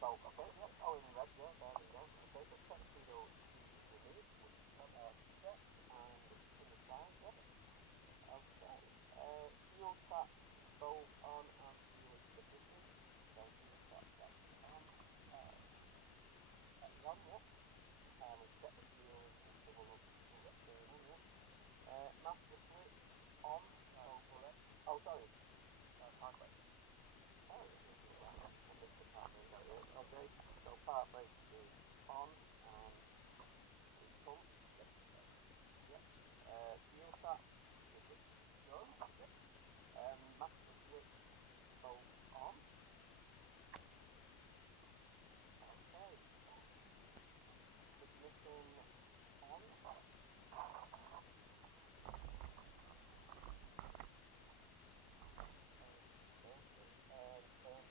So, okay, yep, oh, in red, yeah, there we go. Okay, so check speedo release, yep, and in the side, yep. Okay, fuel trap both on and fuel sufficient. So fuel trap that's on, that's on, yep. We set the fuel and double up fuel turning, yep. Master switch on, so correct. Oh, sorry. Park brake. Oh, yeah, I missed the park brake right here. Okay, so park brake is on and is pump. Yep. Fuel trap is done. Yep. Master switch both on. Okay. Ignition on. Turn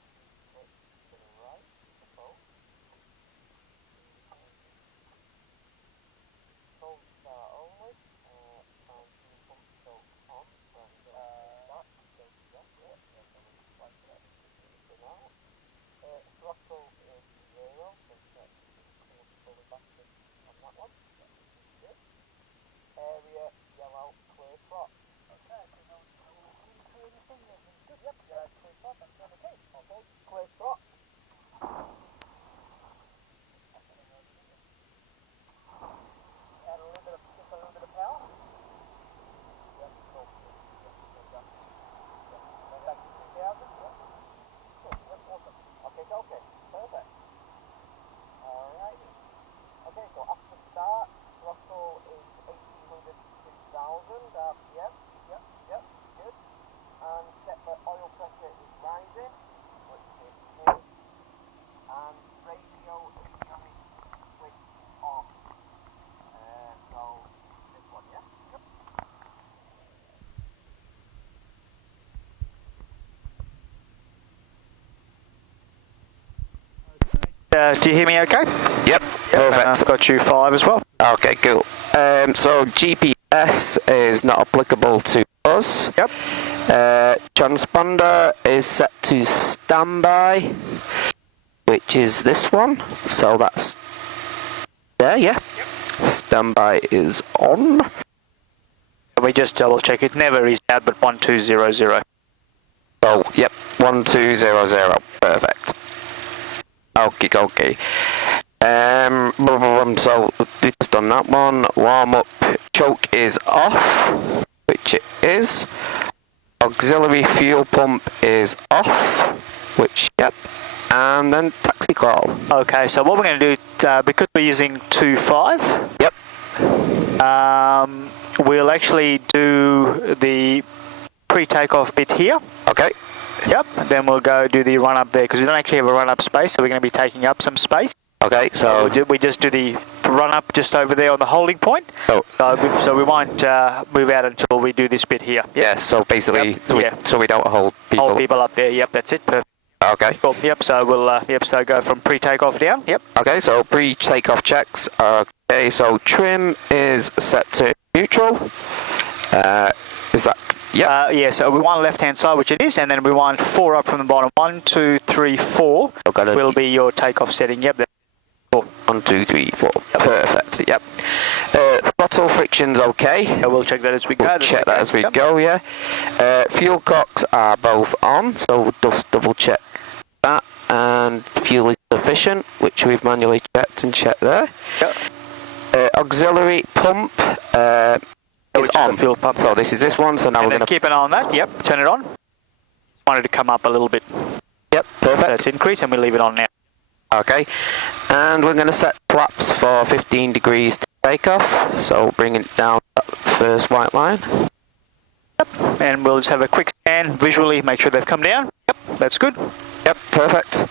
switch to the right, the both. Cold start only. And fuel pump so on. And start. So yes, yeah. So we like that. So now. Throttle is 0, so check fully battered on that one. That is good. Area yellow, clear crop. Okay, so no see anything, everything's good. Yep, clear crop, that's okay. Okay, clear crop. Add a little bit of, just a little bit of power. Yep, cool. Yep, there we go. Yep, go back to 2000. Yep. Cool, yep, awesome. Okay, so okay, perfect. Alrighty. Okay, so after start, throttle is 1800 to 2000 RPM. Yep, good. And set the oil pressure is rising, which it is. And radio avionics switch on. So this one, yeah? Yep. Do you hear me okay? Yep, perfect. I've got you 5 as well. Okay, cool. So GPS is not applicable to us. Yep. Transponder is set to standby, which is this one. So that's there, yeah. Yep. Standby is on. We just double check. It never is out, but 1200. Oh, yep, 1200. Perfect. Okay. So we've just done that one. Warm up choke is off, which it is. Auxiliary fuel pump is off, which yep. And then taxi call. Okay, so what we're going to do, because we're using 2.5. Yep. We'll actually do the pre-takeoff bit here. Okay. Yep. Then we'll go do the run up there because we don't actually have a run up space, so we're going to be taking up some space. Okay, so we just do the run up just over there on the holding point. Oh. So we won't move out until we do this bit here. Yep. Yeah. So basically, Yep. so we don't hold people. Hold people up there. Yep, that's it. Perfect. Okay. Cool. Yep. So we'll so go from pre-takeoff down. Yep. Okay. So pre-takeoff checks. Okay. So trim is set to neutral. Is that? Yep. Yeah, so we want left-hand side, which it is, and then we want 4 up from the bottom. 1, 2, 3, 4 Okay, will be your takeoff setting. Yep. 4. 1, 2, 3, 4. Yep. Perfect. Yep. Throttle friction's okay. Yeah, we'll check that as we go. We'll check that as we go. Yeah. Fuel cocks are both on, so we'll just double check that. And fuel is sufficient, which we've manually checked and checked there. Yep. Auxiliary pump. Is on. Fuel pump. So this is this one. So now we're going to keep an eye on that. Yep. Turn it on. Want it to come up a little bit. Yep. Perfect. Let's increase, and we leave it on now. Okay. And we're going to set flaps for 15 degrees to take off. So bringing it down that first white line. Yep. And we'll just have a quick scan visually, make sure they've come down. Yep. That's good. Yep. Perfect.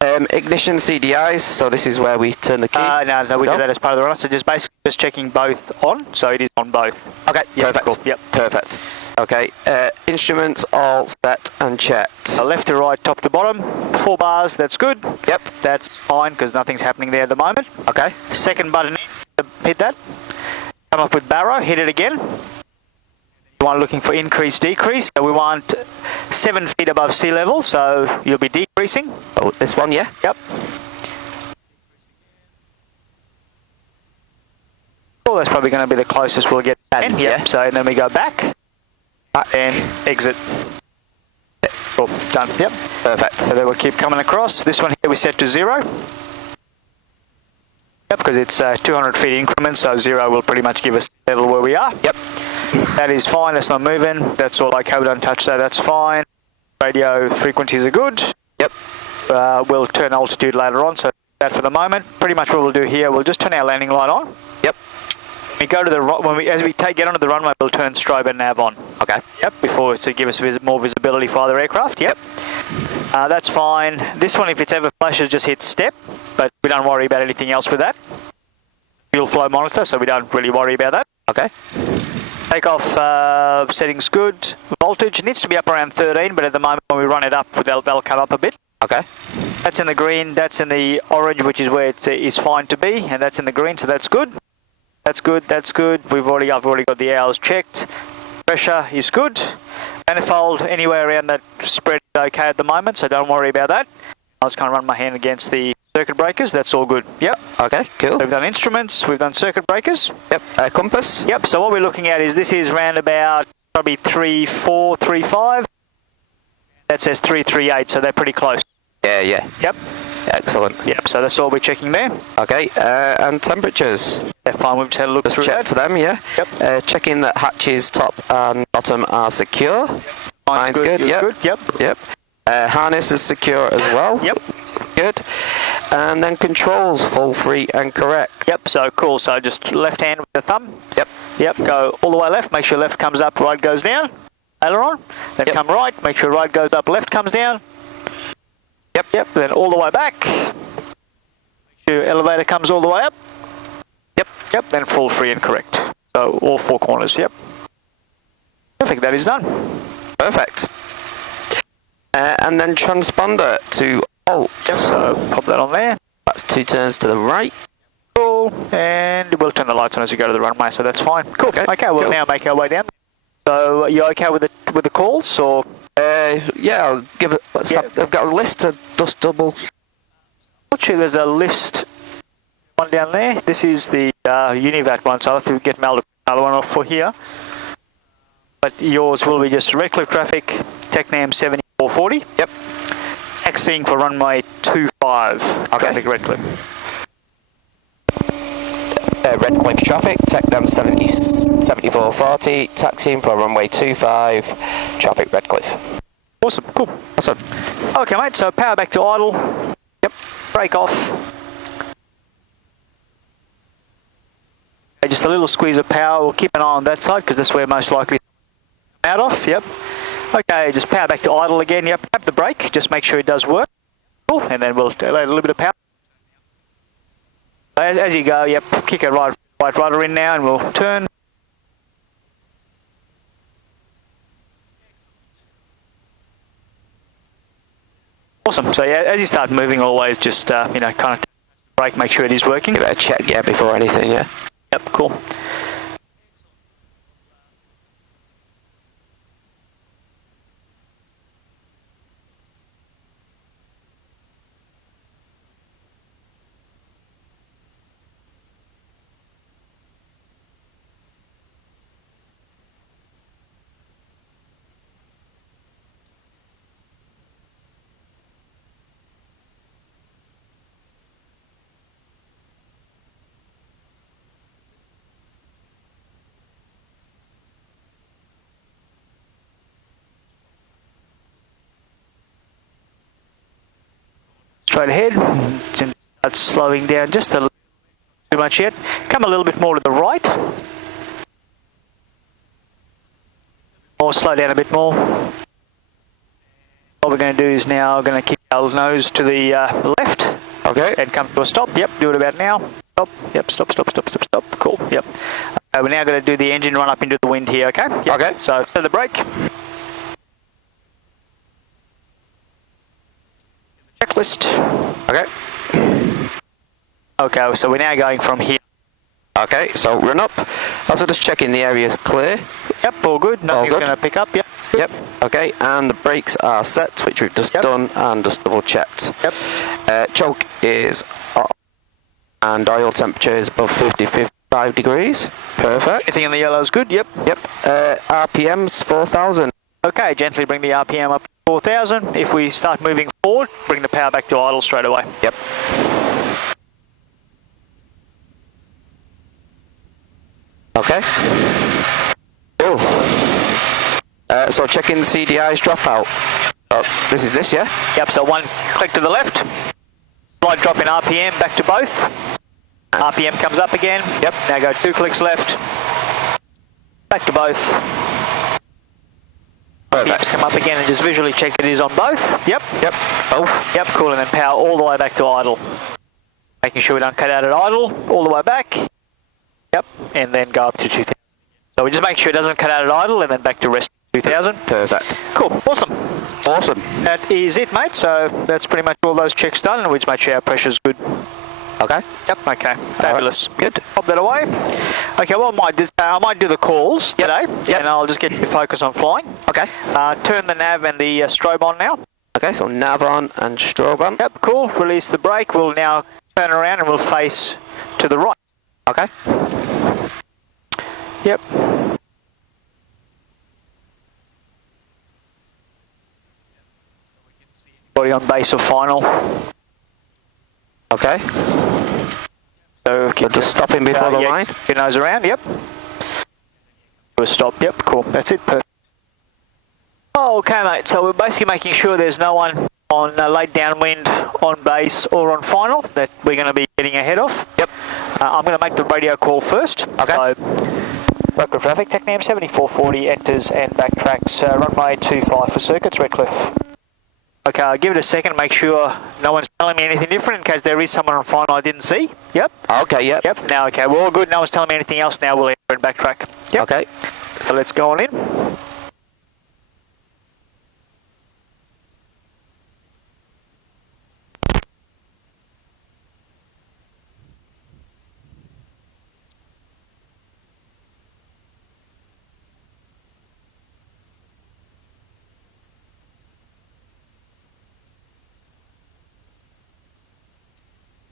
Ignition CDIs, so this is where we turn the key. No, we do that as part of the run. So just basically just checking both on, so it is on both. Okay, yep, perfect. Cool. Yep. Perfect. Okay, instruments all set and checked. So left to right, top to bottom, 4 bars, that's good. Yep. That's fine because nothing's happening there at the moment. Okay. Second button in, hit that. Come up with barrow, hit it again. We want looking for increase, decrease. So we want 7 feet above sea level, so you'll be decreasing. Oh, this one, yeah? Yep. Well, that's probably going to be the closest we'll get. Yep. Yeah. So then we go back and exit. Cool. Done. Yep. Perfect. So then we'll keep coming across. This one here we set to 0. Yep, because it's 200 feet increments, so 0 will pretty much give us the level where we are. Yep. That is fine. That's not moving. That's all okay. We don't touch that. That's fine. Radio frequencies are good. Yep. We'll turn altitude later on, so that for the moment. Pretty much what we'll do here, we'll just turn our landing light on. Yep. We go to the as we get onto the runway, we'll turn strobe and nav on. Okay. Yep. Before to give us more visibility for other aircraft. Yep. That's fine. This one, if it's ever flashes, just hit step, but we don't worry about anything else with that. Fuel flow monitor, so we don't really worry about that. Okay. Takeoff settings good. Voltage needs to be up around 13, but at the moment when we run it up, they'll come up a bit. Okay. That's in the green. That's in the orange, which is where it is fine to be, and that's in the green, so that's good. That's good. That's good. I've already got the hours checked. Pressure is good. Manifold anywhere around that spread is okay at the moment, so don't worry about that. I was going to run my hand against the circuit breakers. That's all good. Yep. Okay, cool. We've done instruments. We've done circuit breakers. Yep. Compass. Yep. So what we're looking at is this is round about probably 34, 35. That says 338, so they're pretty close. Yeah, yeah. Yep. Excellent. Yep. So that's all we're checking there. Okay. And temperatures. They're fine. We've just had a look Just through check that. to them, yeah. Yep. Checking that hatches top and bottom are secure. Mine's good. Yep. Good. Yep. Yep. Harness is secure as well. Yep. Good. And then controls full, free and correct. Yep. So cool. So just left hand with the thumb. Yep. Yep. Go all the way left. Make sure left comes up, right goes down. Aileron. Then Yep. come right. Make sure right goes up, left comes down. Yep. Yep. Then all the way back. Make sure elevator comes all the way up. Yep. Yep. Then full, free and correct. So all 4 corners. Yep. Perfect. That is done. Perfect. And then transponder to alt. Yep. So pop that on there. That's 2 turns to the right. Cool. And we'll turn the lights on as we go to the runway, so that's fine. Cool. Okay, we'll cool. now make our way down. So are you okay with the calls, or? Yeah, I'll give it. I've got a list of dust double. Not sure there's a list one down there. This is the Univac one, so I'll have to get Mel to put another one off for here. But yours will be just Redcliffe traffic, TechNam 7440. Yep. Taxiing for runway 25. Okay. Traffic Redcliffe. Redcliffe traffic, TechNam 7440, taxiing for runway 25, traffic Redcliffe. Awesome. Cool. Awesome. Okay, mate. So power back to idle. Yep. Brake off. Okay, just a little squeeze of power. We'll keep an eye on that side because that's where most likely out off. Yep. Okay, just power back to idle again. Yep. Tap the brake. Just make sure it does work. Cool. And then we'll add a little bit of power. As you go, yep. Kick a right rudder in now, and we'll turn. Awesome. So yeah, as you start moving, always just kind of brake, make sure it is working. Give it a check, yeah, before anything, yeah. Yep. Cool. Straight ahead, start slowing down just a little too much yet. Come a little bit more to the right. Or slow down a bit more. What we're going to do is now going to kick our nose to the left. Okay. And come to a stop. Yep, do it about now. Stop. Yep, stop. Cool. Yep. We're now going to do the engine run up into the wind here, okay? Yep. Okay. So set the brake. Checklist. Okay. Okay, so we're now going from here. Okay, so run up. Also just checking the area's clear. Yep, all good. Nothing's good. going to pick up. Yep. Yep. Okay, and the brakes are set, which we've just done and just double checked. Yep. Choke is off, and oil temperature is above 55 degrees. Perfect. Anything in the yellow is good. Yep. Yep. RPM's 4,000. Okay, gently bring the RPM up to 4,000. If we start moving forward, bring the power back to idle straight away. Yep. Okay. Cool. So checking the CDI's dropout. Oh, this is this, yeah? Yep, so one click to the left. Slight drop in RPM, back to both. RPM comes up again. Yep. Now go 2 clicks left. Back to both. RPMs come up again and just visually check it is on both. Yep. Yep. Both. Yep, cool, and then power all the way back to idle. Making sure we don't cut out at idle, all the way back. Yep, and then go up to 2,000. So we just make sure it doesn't cut out at idle and then back to rest 2,000. Perfect. Cool, awesome. Awesome. That is it, mate. So that's pretty much all those checks done, and we just make sure our pressure's good. Okay. Yep, okay. Fabulous. Right. Good. Pop that away. Okay, well, I might do the calls today, Yep. and I'll just get you focus on flying. Okay. Turn the nav and the strobe on now. Okay, so nav on and strobe on. Yep, cool. Release the brake. We'll now turn around and we'll face to the right. Okay. Yep. Body on base or final. Okay. So keep just stopping before the line. Keep your nose around, yep. Do a stop, yep, cool. That's it, perfect. Oh, okay, mate. So we're basically making sure there's no one on late downwind, on base, or on final that we're going to be getting ahead of. Yep. I'm going to make the radio call first. Okay. So, Recreational traffic, TechNam 7440 enters and backtracks, runway 25 for circuits, Redcliffe. Okay, I'll give it a second, make sure no one's telling me anything different in case there is someone on final I didn't see. Yep. Okay, yep. Yep, now okay, we're all good, no one's telling me anything else, now we'll enter and backtrack. Yep. Okay. So let's go on in.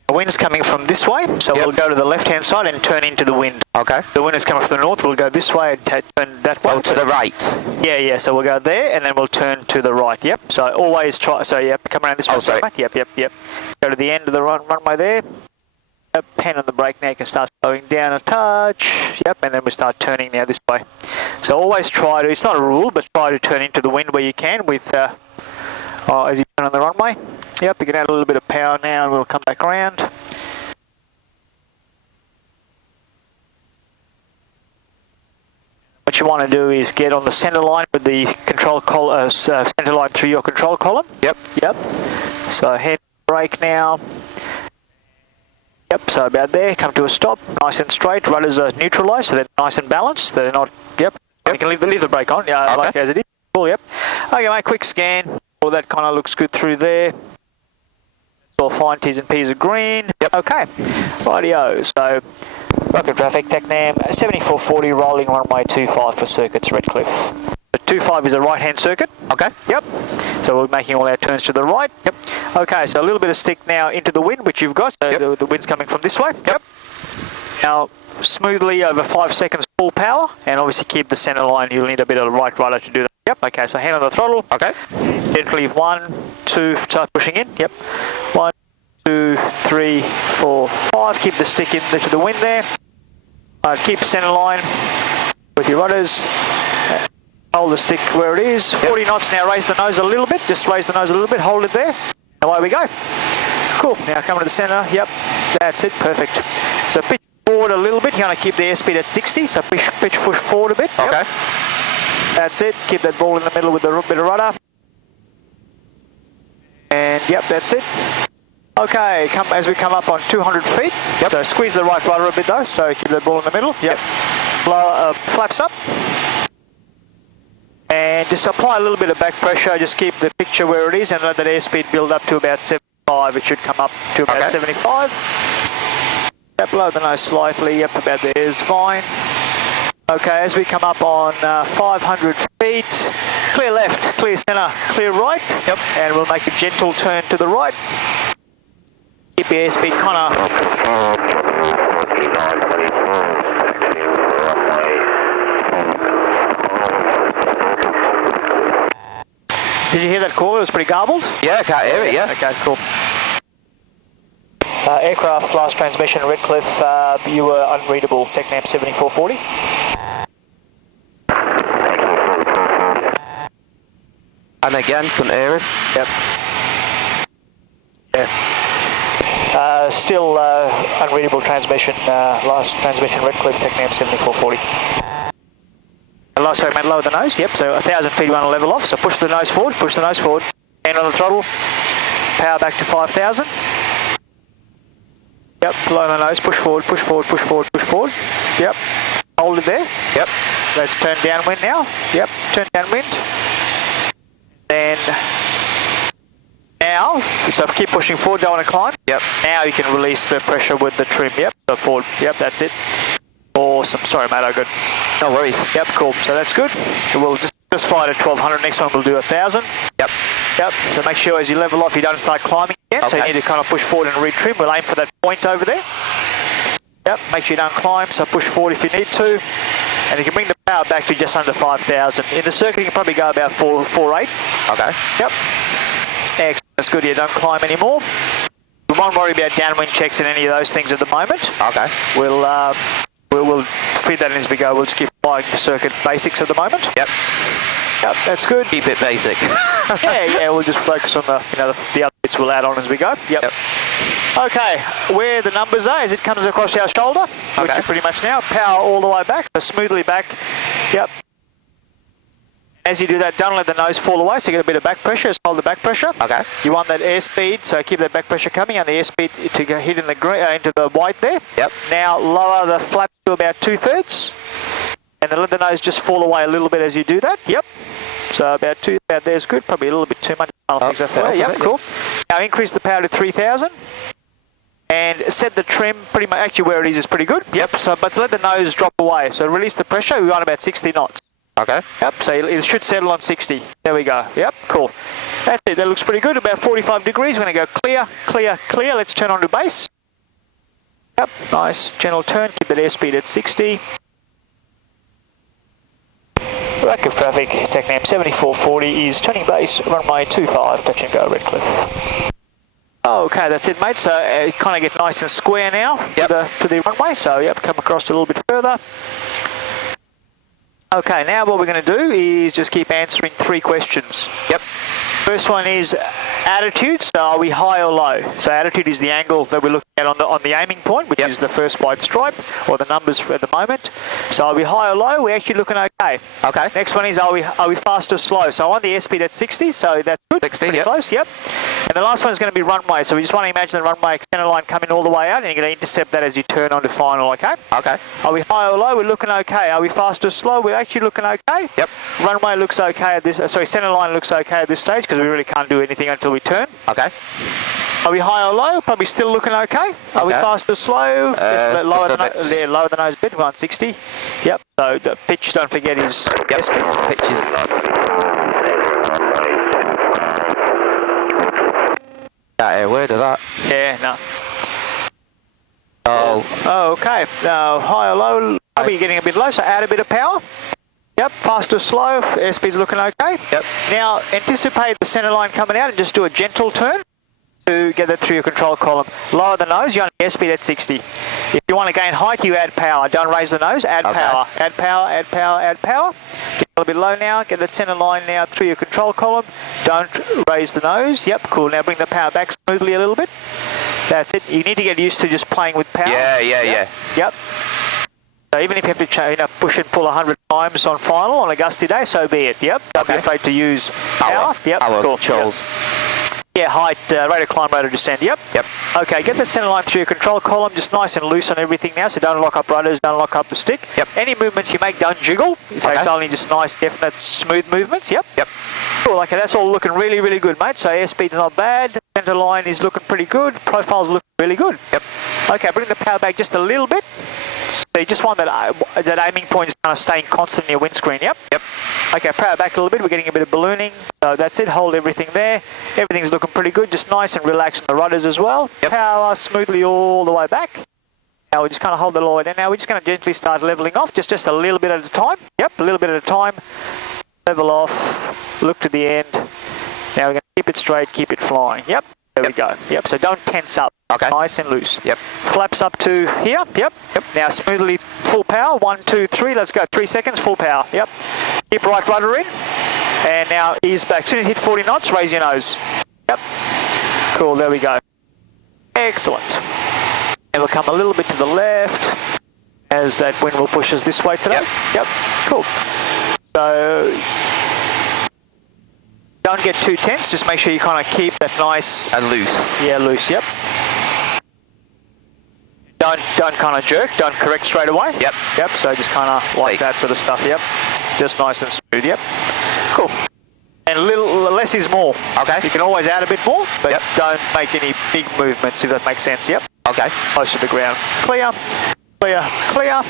The wind's coming from this way, so we'll go to the left-hand side and turn into the wind. Okay. The wind is coming from the north, we'll go this way and turn that way. Oh, to the right. Yeah, so we'll go there and then we'll turn to the right, yep. So always try, so yep, come around this way. Oh, sorry. Yep. Go to the end of the runway there. Yep, hand on the brake now, you can start slowing down a touch. Yep, and then we start turning now this way. So always try to, it's not a rule, but try to turn into the wind where you can with, as you turn on the runway. Yep, you can add a little bit of power now and we'll come back around. What you want to do is get on the center line with the control column, center line through your control column. Yep. So hand brake now. Yep, so about there, come to a stop, nice and straight. Rudders are neutralised, so they're nice and balanced. They're not, You can leave the brake on, like as it is. Cool, yep. Okay, mate, quick scan. All that kind of looks good through there. It's all fine, T's and P's are green. Yep. Okay, rightio. So, Recreational traffic, TechNam 7440, rolling runway 25 for circuits, Redcliffe. The 25 is a right-hand circuit. Okay. Yep. So we're making all our turns to the right. Yep. Okay, so a little bit of stick now into the wind, which you've got. So the wind's coming from this way. Yep. Now, smoothly over 5 seconds, full power, and obviously keep the center line. You'll need a bit of right rudder to do that. Yep. Okay, so hand on the throttle. Okay. Gently 1, 2, start pushing in. Yep. 1, 2, 3, 4, 5. Keep the stick into the wind there. Keep center line with your rudders. Hold the stick where it is. 40 knots now. Raise the nose a little bit. Just raise the nose a little bit. Hold it there. Away we go. Cool. Now come to the center. Yep. That's it. Perfect. So pitch forward a little bit. You're going to keep the airspeed at 60. So pitch push forward a bit. Yep. Okay. That's it. Keep that ball in the middle with a bit of rudder. And yep, that's it. Okay, as we come up on 200 feet. Yep. So squeeze the right rudder a bit though. So keep that ball in the middle. Yep. Flaps up. And just apply a little bit of back pressure. Just keep the picture where it is and let that airspeed build up to about 75. It should come up to about 75. Yep, blow the nose slightly. Yep, about there is fine. Okay, as we come up on 500 feet, clear left, clear centre, clear right. Yep. And we'll make a gentle turn to the right. Keep your airspeed kind of... Did you hear that call? It was pretty garbled. Yeah, I can't hear it, yeah. Okay, cool. Aircraft last transmission, Redcliffe, you were unreadable, TechNam 7440. And again, couldn't hear it. Yep. Yeah. Still unreadable transmission, last transmission, Redcliffe, TechNam 7440. Sorry, mate, lower the nose, yep, so 1,000 feet you want to level off, so push the nose forward, hand on the throttle, power back to 5,000. Yep, lower the nose, push forward, yep, hold it there. Yep. Let's turn downwind now, yep, turn downwind. Then, now, so keep pushing forward, don't want to climb. Yep. Now you can release the pressure with the trim, yep, so forward, yep, that's it. Awesome. Sorry, mate. I got. No worries. Yep. Cool. So that's good. We'll just fly to 1200. Next one we'll do 1000. Yep. Yep. So make sure as you level off, you don't start climbing again. Okay. So you need to kind of push forward and retrim. We'll aim for that point over there. Yep. Make sure you don't climb. So push forward if you need to, and you can bring the power back to just under 5,000. In the circuit, you can probably go about 4.8. Okay. Yep. Excellent. That's good. You don't climb anymore. We won't worry about downwind checks and any of those things at the moment. Okay. We'll feed that in as we go. We'll just keep applying the circuit basics at the moment. Yep. Yep, that's good. Keep it basic. yeah, we'll just focus on the other bits we'll add on as we go. Yep. Okay, where the numbers are, as it comes across our shoulder, which is pretty much now, power all the way back, so smoothly back. Yep. As you do that, don't let the nose fall away, so you get a bit of back pressure, just hold the back pressure. Okay. You want that airspeed, so keep that back pressure coming and the airspeed to go hit in the into the white there. Yep. Now lower the flaps to about 2/3, and then let the nose just fall away a little bit as you do that. Yep. So about there's good, probably a little bit too much. Yep, cool. Now increase the power to 3,000. And set the trim pretty much, actually where it is pretty good. Yep. So, but let the nose drop away. So release the pressure, we want about 60 knots. Okay. Yep, so it should settle on 60. There we go. Yep, cool. That's it, that looks pretty good. About 45 degrees. We're going to go clear, clear, clear. Let's turn on to base. Yep, nice. Gentle turn. Keep that airspeed at 60. Recurve traffic, TechNam 7440 is turning base, runway 25, touch and go, Redcliffe. Okay, that's it, mate. So kind of get nice and square now to the runway. So, yep, come across a little bit further. Okay, now what we're going to do is just keep answering 3 questions. Yep. First one is attitude, so are we high or low? So attitude is the angle that we're looking at on the aiming point, which is the first white stripe, or the numbers at the moment. So are we high or low? We're actually looking okay. Okay. Next one is are we fast or slow? So I want the airspeed at 60, so that's good. 60, pretty close, yep. And the last one is going to be runway, so we just want to imagine the runway center line coming all the way out, and you're going to intercept that as you turn onto final, okay? Okay. Are we high or low? We're looking okay. Are we fast or slow? We're actually looking okay. Yep. Runway looks okay at this, center line looks okay at this stage, because we really can't do anything until we turn. Okay. Are we high or low? Probably still looking okay. Are we fast or slow? Lower the nose a bit. We're on 60. Yep. So the pitch, don't forget, is pitch is. Can't hear a word of that. Yeah, no. Oh, okay. High or low? Probably getting a bit low. So add a bit of power. Yep, fast or slow, airspeed's looking okay. Yep. Now, anticipate the centre line coming out and just do a gentle turn to get that through your control column. Lower the nose, you're on airspeed at 60. If you want to gain height, you add power. Don't raise the nose, add power. Add power, add power, add power. Get a little bit low now, get the centre line now through your control column. Don't raise the nose. Yep, cool. Now bring the power back smoothly a little bit. That's it. You need to get used to just playing with power. Yeah. Yep. So even if you have to push and pull 100 times on final on a gusty day, so be it. Yep. Don't be afraid to use power. Yep. Cool. Charles. Yeah, height, rate of climb, rate of descent. Yep. Okay, get the centre line through your control column, just nice and loose on everything now, so don't lock up rudders, don't lock up the stick. Yep. Any movements you make, don't jiggle. So it's only just nice, definite, smooth movements. Yep. Cool, okay, that's all looking really, really good, mate. So airspeed's not bad, centre line is looking pretty good, profile's looking really good. Yep. Okay, bring the power back just a little bit. So you just want that aiming point is kind of staying constant in your windscreen, yep? Yep. Okay, power back a little bit, we're getting a bit of ballooning. So that's it, hold everything there. Everything's looking pretty good, just nice and relaxed on the rudders as well. Yep. Power smoothly all the way back. Now we just kind of hold it all the way down. Now we're just going to gently start leveling off, just a little bit at a time. Yep, a little bit at a time. Level off, look to the end. Now we're going to keep it straight, keep it flying. Yep, there we go. Yep, so don't tense up. Okay. Nice and loose. Yep. Flaps up to here. Yep. Now smoothly, full power. 1, 2, 3. Let's go. 3 seconds, full power. Yep. Keep right rudder in. And now ease back. As soon as you hit 40 knots, raise your nose. Yep. Cool, there we go. Excellent. And we'll come a little bit to the left as that wind will push us this way today. Yep. Cool. So don't get too tense, just make sure you kind of keep that nice And loose. Yeah, loose, yep. Don't kind of jerk, don't correct straight away. Yep, so just kind of like that sort of stuff, yep. Just nice and smooth, yep. Cool. And a little less is more. Okay. You can always add a bit more, but don't make any big movements, if that makes sense, yep. Okay. Close to the ground. Clear, clear, clear.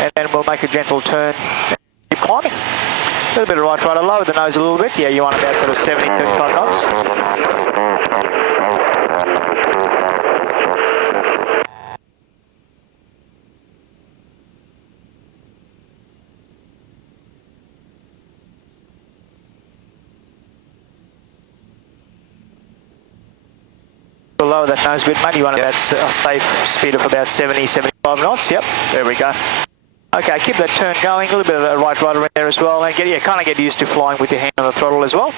And then we'll make a gentle turn and keep climbing. A little bit of right rudder, lower the nose a little bit. Yeah, you want about sort of 70, 35 knots. Lower that nose a bit, mate. You want about a safe speed of about 70, 75 knots. Yep, there we go. Okay, keep that turn going, a little bit of a right rudder in there as well, and kind of get used to flying with your hand on the throttle as well.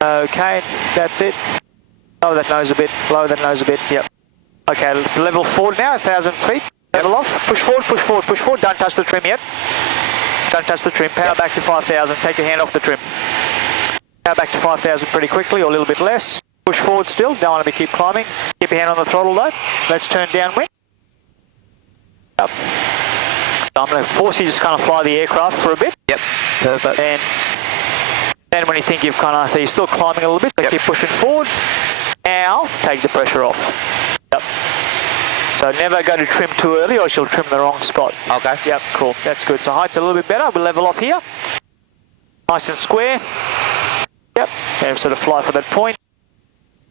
Okay, that's it. Lower that nose a bit, lower that nose a bit, yep. Okay, level forward now, 1,000 feet, level off, push forward, push forward, push forward, don't touch the trim yet. Don't touch the trim, power back to 5,000, take your hand off the trim. Power back to 5,000 pretty quickly, or a little bit less. Push forward still, don't want to keep climbing. Keep your hand on the throttle though. Let's turn downwind. Up. So I'm going to force you to just kind of fly the aircraft for a bit. Yep. Perfect. And then when you think you've kind of, so you're still climbing a little bit, so keep pushing forward. Now, take the pressure off. Yep. So never go to trim too early or she'll trim the wrong spot. Okay. Yep, cool. That's good. So height's a little bit better. We'll level off here. Nice and square. Yep. And sort of fly for that point.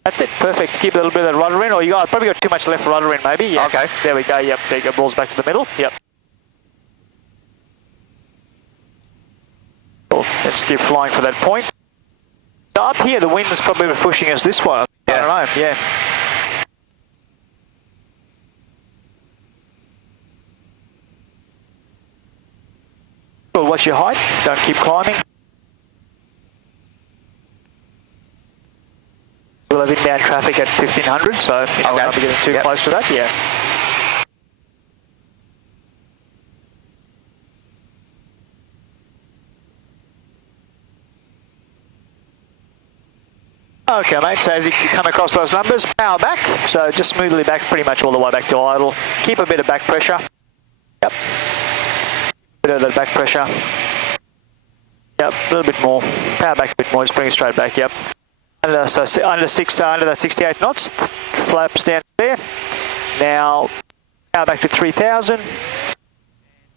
That's it, perfect. Keep a little bit of that rudder in, or probably got too much left rudder in maybe. Yeah. Okay. There we go, yep, there you go, balls back to the middle, yep. Cool, let's keep flying for that point. So up here, the wind is probably pushing us this way. I don't know, yeah. Well, watch your height, don't keep climbing. We'll have inbound traffic at 1500, so you don't want to be getting too close to that, yeah. Okay, mate, so as you come across those numbers, power back, so just smoothly back, pretty much all the way back to idle. Keep a bit of back pressure. Yep. Bit of that back pressure. Yep, a little bit more. Power back a bit more, just bring it straight back, yep. Under that 68 knots, flaps down there. Now, power back to 3,000.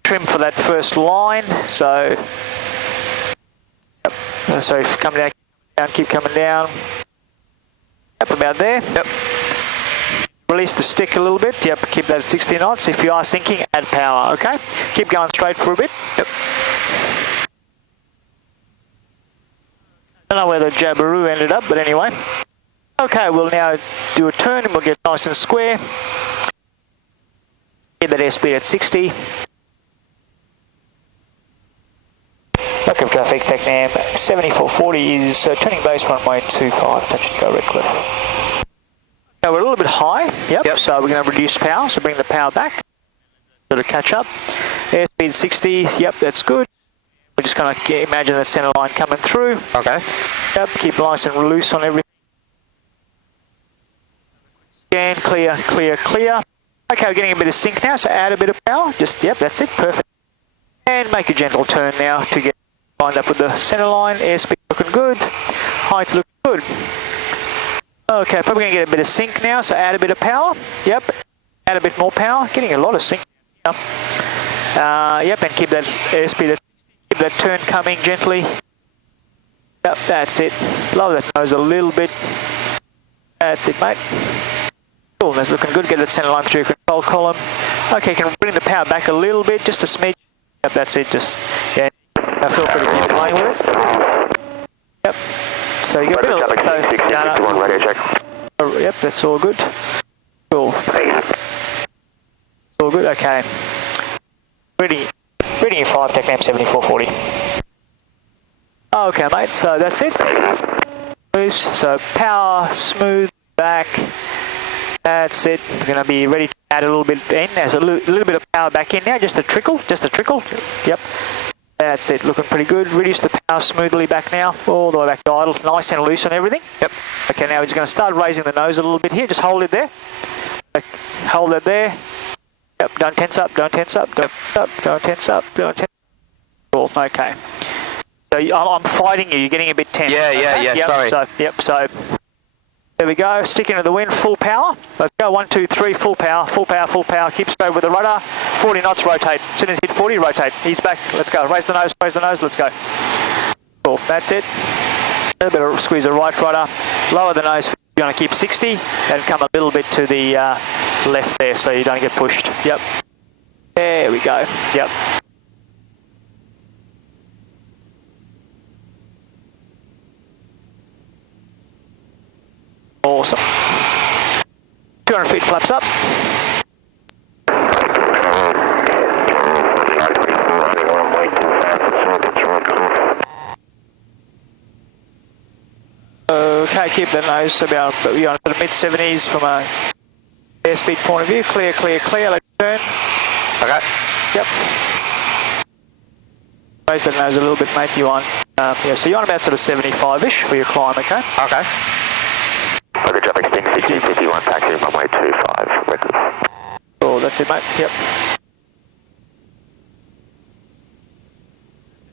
Trim for that first line. So, yep. So if you come down, keep coming down. Yep, about there. Yep. Release the stick a little bit. Yep, keep that at 60 knots. If you are sinking, add power. Okay. Keep going straight for a bit. Yep. I don't know where the Jabiru ended up, but anyway. Okay, we'll now do a turn and we'll get nice and square. Get that airspeed at 60. Recurve traffic, TechNam 7440 is turning base runway 25, touch and go Redcliffe. Now we're a little bit high, yep. So we're going to reduce power, so bring the power back. Sort of catch up. Airspeed 60, yep, that's good. We're just going to imagine that center line coming through. Okay. Yep, keep nice and loose on everything. Scan, clear, clear, clear. Okay, we're getting a bit of sync now, so add a bit of power. Just, yep, that's it, perfect. And make a gentle turn now to get lined up with the center line. Airspeed looking good. Height's looking good. Okay, probably going to get a bit of sync now, so add a bit of power. Yep, add a bit more power. Getting a lot of sync Yep, and keep that airspeed, keep that turn coming gently. Yep, that's it. Lower that nose a little bit. That's it, mate. Cool, that's looking good. Get that center line through your control column. Okay, can bring the power back a little bit, just a smidge. Yep, that's it. Just, yeah, feel free to keep playing with it. Yep. So you got a bit of radio check. Yep, that's all good. Cool. All good, okay. Reading in 5, TechNam 7440. Okay, mate, so that's it. So power, smooth, back. That's it. We're going to be ready to add a little bit in. There's a little bit of power back in now, just a trickle. Yep. That's it, looking pretty good. Reduce the power smoothly back now, all the way back to idle. Nice and loose on everything. Yep. Okay, now we're just going to start raising the nose a little bit here. Just hold it there. Hold it there. Yep, don't tense up, don't tense up, don't tense up. Cool, okay. So I'm fighting you, you're getting a bit tense. Yeah, yep, sorry. So there we go, stick into the wind, full power. Let's go, 1, 2, 3, full power, keep straight with the rudder, 40 knots, rotate. As soon as you hit 40, rotate. He's back, let's go, raise the nose, let's go. Cool, that's it. A little bit of squeeze the right rudder, lower the nose, you're going to keep 60, and come a little bit to the left there so you don't get pushed. Yep. There we go, yep. Awesome. 200 feet flaps up. Okay, keep the nose about the mid-70s from a airspeed point of view. Clear, let's turn. Okay. Yep. Raise the nose a little bit, mate, you on. Yeah, so you're on about sort of 75-ish for your climb, okay? Okay. Weather traffic sting 1651, taxi runway 25, Redcliffe. Oh, that's it, mate. Yep.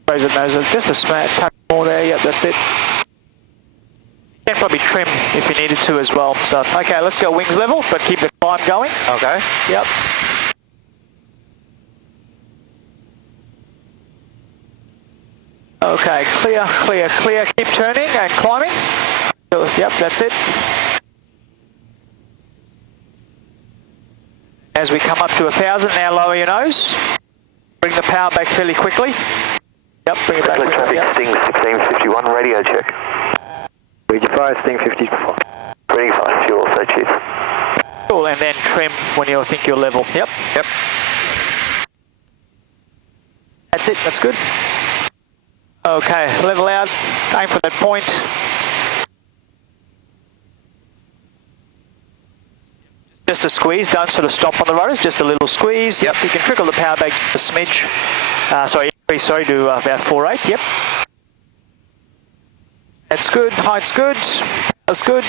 Raise the nose just a smack, touch more there. Yep, that's it. You can probably trim if you needed to as well. So, okay, let's go wings level, but keep the climb going. Okay. Yep. Okay, clear. Keep turning and climbing. Yep, that's it. As we come up to 1,000, now lower your nose. Bring the power back fairly quickly. Yep, bring it back quickly. Traffic sting 1651, radio check. Region 5, sting 54. 25, fuel, so cheers. Cool, and then trim when you think you're level. Yep. That's it, that's good. Okay, level out, aim for that point. Just a squeeze, don't sort of stop on the rudders, just a little squeeze. Yep, you can trickle the power back a smidge. Increase to about 4.8, yep. That's good, height's good, that's good.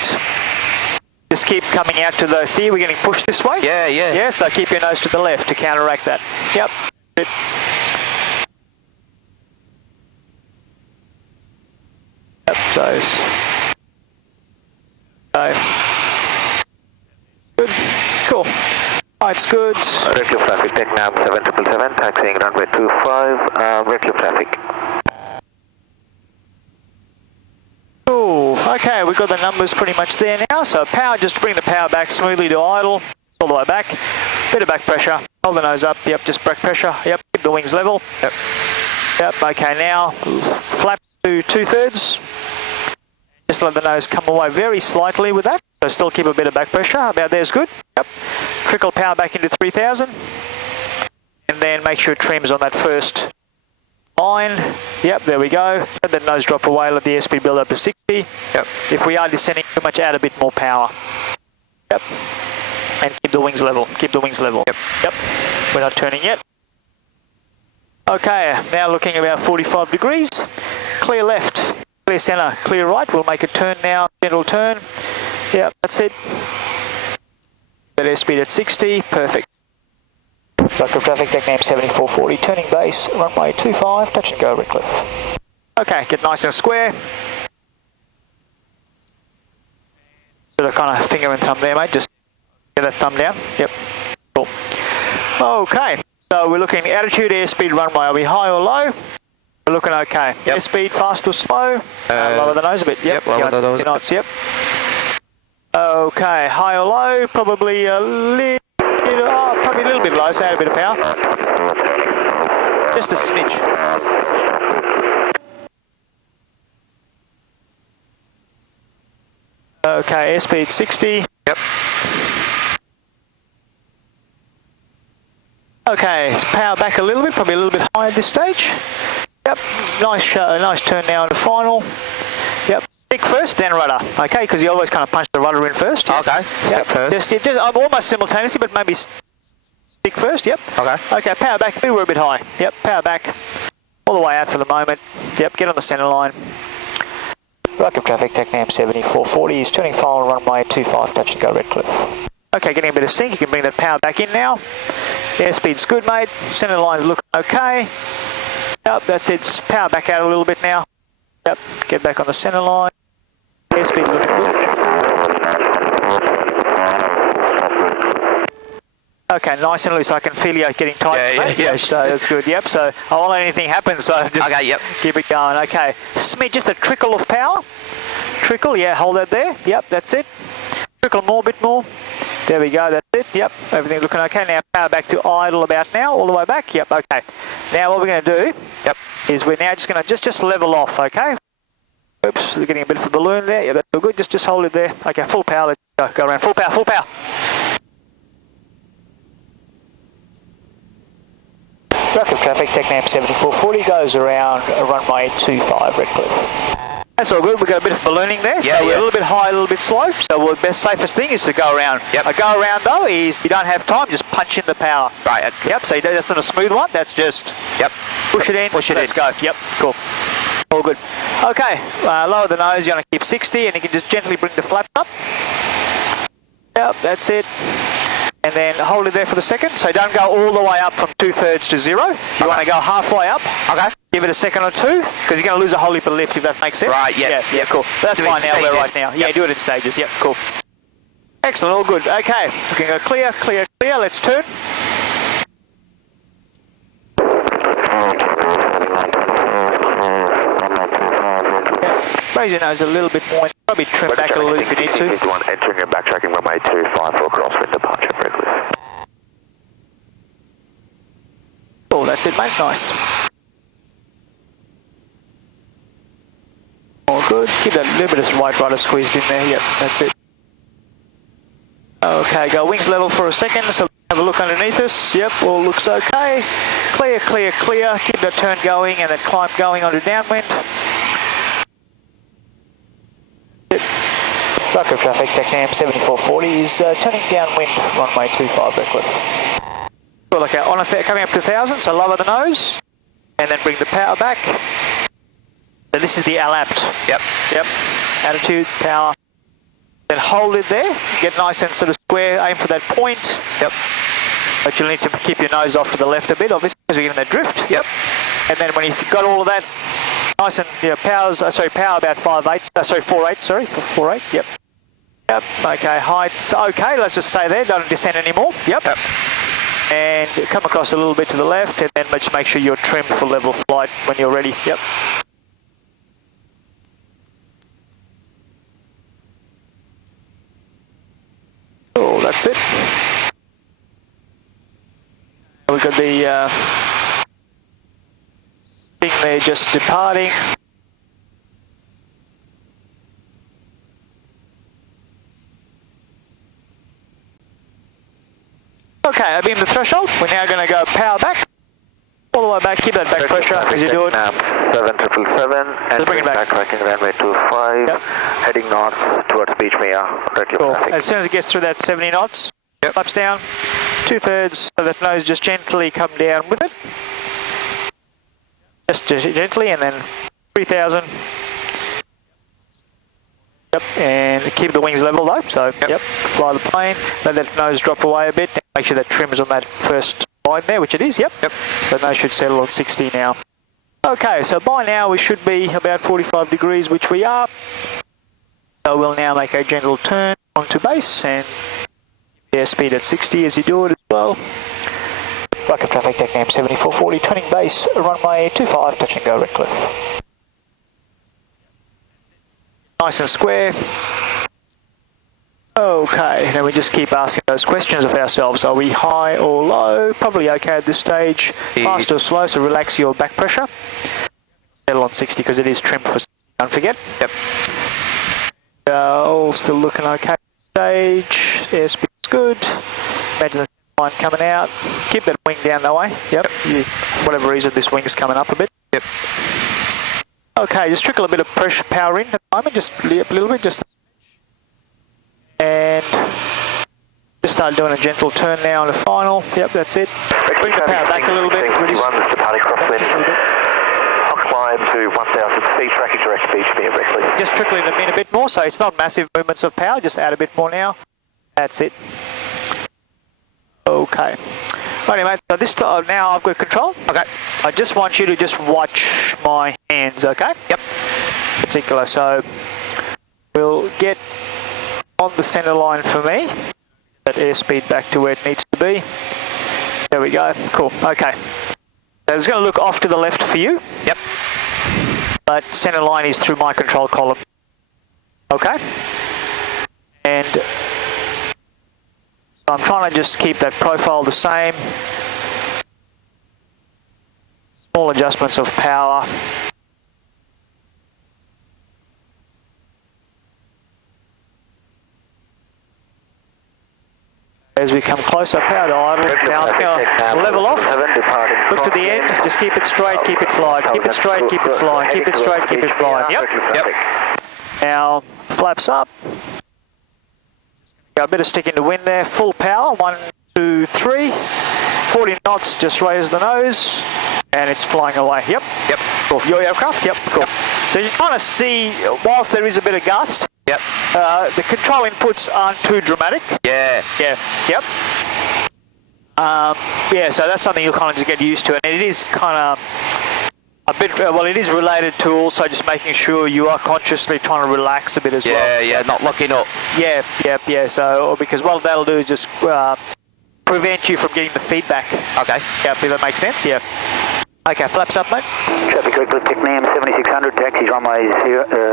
Just keep coming out to those, see we're getting pushed this way? Yeah. Yeah, so keep your nose to the left to counteract that. Yep, that's it. Yep, so good, cool. Height's good. Recreational traffic, TechNam 7777, taxiing runway 25, Recreational traffic. Cool, okay, we've got the numbers pretty much there now. So power, just bring the power back smoothly to idle, all the way back. Bit of back pressure, hold the nose up, yep, just back pressure, yep, keep the wings level. Yep, okay, now flaps to 2/3. Just let the nose come away very slightly with that. So still keep a bit of back pressure. About there's good. Yep. Trickle power back into 3,000. And then make sure it trims on that first line. Yep, there we go. Let the nose drop away. Let the airspeed build up to 60. Yep. If we are descending too much, add a bit more power. Yep. And keep the wings level. Yep. We're not turning yet. Okay, now looking about 45 degrees. Clear left. Clear centre, clear right. We'll make a turn now, gentle turn. Yep, that's it. That airspeed at 60, perfect. Recreational traffic, TechNam 7440, turning base, runway 25, touch and go, Redcliffe. Okay, get nice and square. Sort of kind of finger and thumb there, mate. Just get that thumb down. Yep, cool. Okay. So we're looking altitude, airspeed, runway. Are we high or low? We're looking okay. Yep. Airspeed, fast or slow? Lower the nose a bit. Yep, lower the nose. Knots, yep. Okay, high or low? Probably a little, probably a little bit low, so add a bit of power. Just a smidge. Okay, airspeed 60. Yep. Okay, power back a little bit, probably a little bit high at this stage. Yep, nice turn now in the final. Yep, stick first, then rudder. Okay, because you always kind of punch the rudder in first. Yep. Okay, yep. first. Just almost simultaneously, but maybe stick first. Yep. Okay. Okay, power back. We were a bit high. Yep, power back. All the way out for the moment. Yep, get on the centre line. Recurve traffic, TechNam 7440 is turning final runway 25, touch and go Redcliffe. Okay, getting a bit of sync, you can bring that power back in now. Airspeed's good, mate. Centre line's looking okay. Yep, that's it. Power back out a little bit now. Yep, get back on the centre line. Airspeed's looking good. Okay, nice and loose. I can feel you getting tight. Yeah. So that's good. Yep. So I won't let anything happen. So just keep it going. Okay. Smidge, just a trickle of power. Trickle. Yeah. Hold that there. Yep. That's it. Trickle more, bit more. There we go. That's it. Yep. Everything looking okay. Now power back to idle about now. All the way back. Yep. Okay. Now what we're going to do. Yep. Is we're now just going to just level off. Okay. Oops. We're getting a bit of a balloon there. Yeah. That's all good. Just hold it there. Okay. Full power. Let's go. Go around. Full power. Full power. Recurve traffic, TechNam 7440 goes around runway 25 Redcliffe. That's all good. We've got a bit of ballooning there, so we're a little bit high, a little bit slow. So the best, safest thing is to go around. Yep. A go around though is you don't have time, just punch in the power. Right. Yep. So that's not a smooth one. That's just push it in. Let's go. Yep. Cool. All good. Okay. Lower the nose. You're going to keep 60, and you can just gently bring the flaps up. Yep. That's it. And then hold it there for the second. So don't go all the way up from 2/3 to 0. You want to go halfway up. Okay. Give it a second or two, because you're going to lose a whole heap of lift if that makes sense. Right, yeah. Yeah, cool. That's fine now, we're right now. Yeah, Yep. do it in stages. Yep, cool. Excellent, all good. Okay, we can go clear, clear, clear. Let's turn. Raise your nose a little bit more. Probably trim back a little if you need to. Entering and backtracking runway 25 for Crosswind departure, Redcliffe. Oh, that's it, mate. Nice. All good. Keep that little bit of white rudder squeezed in there. Yep, that's it. Okay, go wings level for a second. So have a look underneath us. Yep, all looks okay. Clear, clear, clear. Keep that turn going and that climb going onto downwind. Recurve traffic, TechNam 7440 is turning downwind, runway 25 Redcliffe. Well, okay, on coming up to 1,000, so lower the nose, and then bring the power back. So this is the alapt. Yep. Yep. Attitude, power. Then hold it there, get nice and sort of square, aim for that point. Yep. But you'll need to keep your nose off to the left a bit, obviously, because you're getting that drift. Yep. And then when you've got all of that, nice and, power about 5/8, 4/8, sorry, 4/8, yep. Yep, okay, height's okay, let's just stay there, don't descend anymore, yep. And come across a little bit to the left, and then just make sure you're trimmed for level flight when you're ready, yep. Oh, that's it. We've got the thing there just departing. Okay, I beam the threshold. We're now going to go power back. All the way back, keep that back pressure as you do it. 7777, and bring it back. backtracking runway 25, heading north towards Beachmere, Redcliffe Cool. traffic. As soon as it gets through that 70 knots, flaps down, 2/3, so that nose just gently come down with it. Just gently, and then 3,000. Yep, and keep the wings level though, so fly the plane, let that nose drop away a bit, make sure that trim's on that first line there, which it is, yep. So nose should settle on 60 now. Okay, so by now we should be about 45 degrees, which we are. So we'll now make a gentle turn onto base and airspeed at 60 as you do it as well. Recurve traffic, deck name 7440, turning base, runway 25, touch and go Redcliffe. Nice and square. Okay, then we just keep asking those questions of ourselves. Are we high or low? Probably okay at this stage. Fast or slow, so relax your back pressure. Settle on 60 because it is trimmed for 60, don't forget. Yep. All still looking okay at this stage. Airspeed's good. Imagine the line coming out. Keep that wing down that way. Yep. Whatever reason, this wing's coming up a bit. Yep. Okay, just trickle a bit of pressure power in at the moment, just a little bit, just and just start doing a gentle turn now on the final. Yep, that's it. Bring the power back a little bit. Departing Crosswind. I'll climb to 1,000 feet, tracking direct beach me at Reckless. Just trickling them in a bit more, so it's not massive movements of power, just add a bit more now. That's it. Okay. Righty mate, so this time now I've got control. Okay. I just want you to just watch my hands, okay? Yep. Particular, so we'll get on the centre line for me. That airspeed back to where it needs to be. There we go. Cool. Okay. So it's going to look off to the left for you. Yep. But centre line is through my control column. Okay. And so I'm trying to just keep that profile the same. Small adjustments of power. As we come closer, power to idle. Now it's going to level off. Look to the end. Just keep it straight, keep it flying. Keep it straight, keep it flying. Keep it straight, keep it flying. Yep. Yep. Now flaps up. Got a bit of stick in the wind there. Full power. 1, 2, 3. 40 knots. Just raise the nose, and it's flying away. Yep. Yep. Cool. Your aircraft. Yep. Cool. So you kind of see, whilst there is a bit of gust. Yep. The control inputs aren't too dramatic. Yeah. Yeah. Yep. Yeah, so that's something you'll kind of just get used to, and it is kind of a bit, well, it is related to also just making sure you are consciously trying to relax a bit as well. Yeah, yeah, not locking up. Yeah, yeah, so, because what that'll do is just prevent you from getting the feedback. Okay. Yeah, if that makes sense, yeah. Okay, flaps up, mate. Traffic Redcliffe, deck name 7600, taxis runway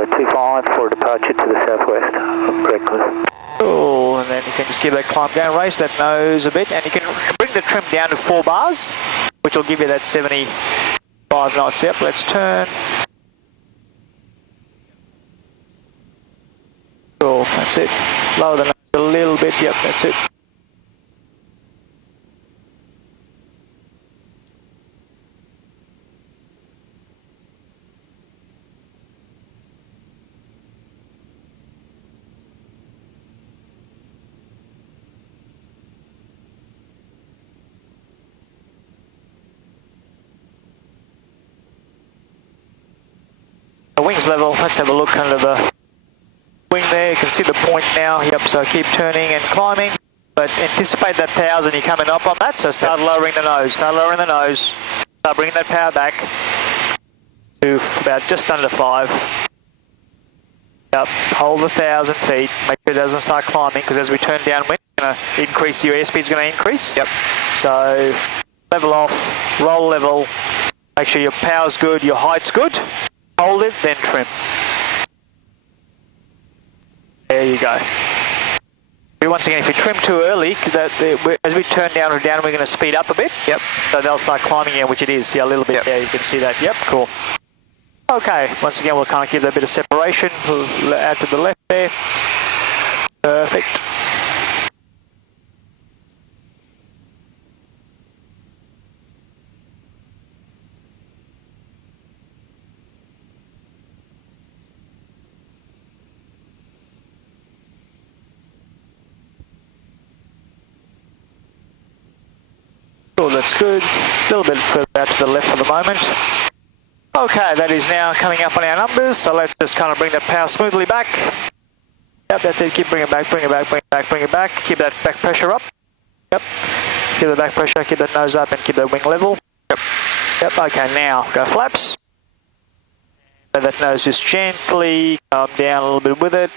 25 for departure to the southwest of Redcliffe. Cool, and then you can just give that climb down, raise that nose a bit, and you can bring the trim down to 4 bars, which will give you that 75 knots. Yep, let's turn. Cool, that's it. Lower the nose a little bit, yep, that's it. The wings level, let's have a look under the wing there. You can see the point now. Yep, so keep turning and climbing. But anticipate that 1,000, you're coming up on that, so start lowering the nose. Start lowering the nose. Start bringing that power back to about just under 5. Yep, hold the 1,000 feet. Make sure it doesn't start climbing, because as we turn downwind, it's going to increase, your airspeed's going to increase. Yep. So level off, roll level. Make sure your power's good, your height's good. Hold it, then trim. There you go. Once again, if you trim too early, as we turn down, we're going to speed up a bit. Yep. So they'll start climbing in, which it is. Yeah, a little bit. Yep. There, you can see that. Yep, cool. Okay, once again, we'll kind of give that a bit of separation. We'll add to the left there. Perfect. Cool, that's good. A little bit further out to the left for the moment. Okay, that is now coming up on our numbers, so let's just kind of bring that power smoothly back. Yep, that's it. Keep bringing it back, bring it back, bring it back, bring it back. Keep that back pressure up. Yep. Keep the back pressure, keep that nose up, and keep that wing level. Yep. Yep, okay, now go flaps. Let that nose just gently come down a little bit with it.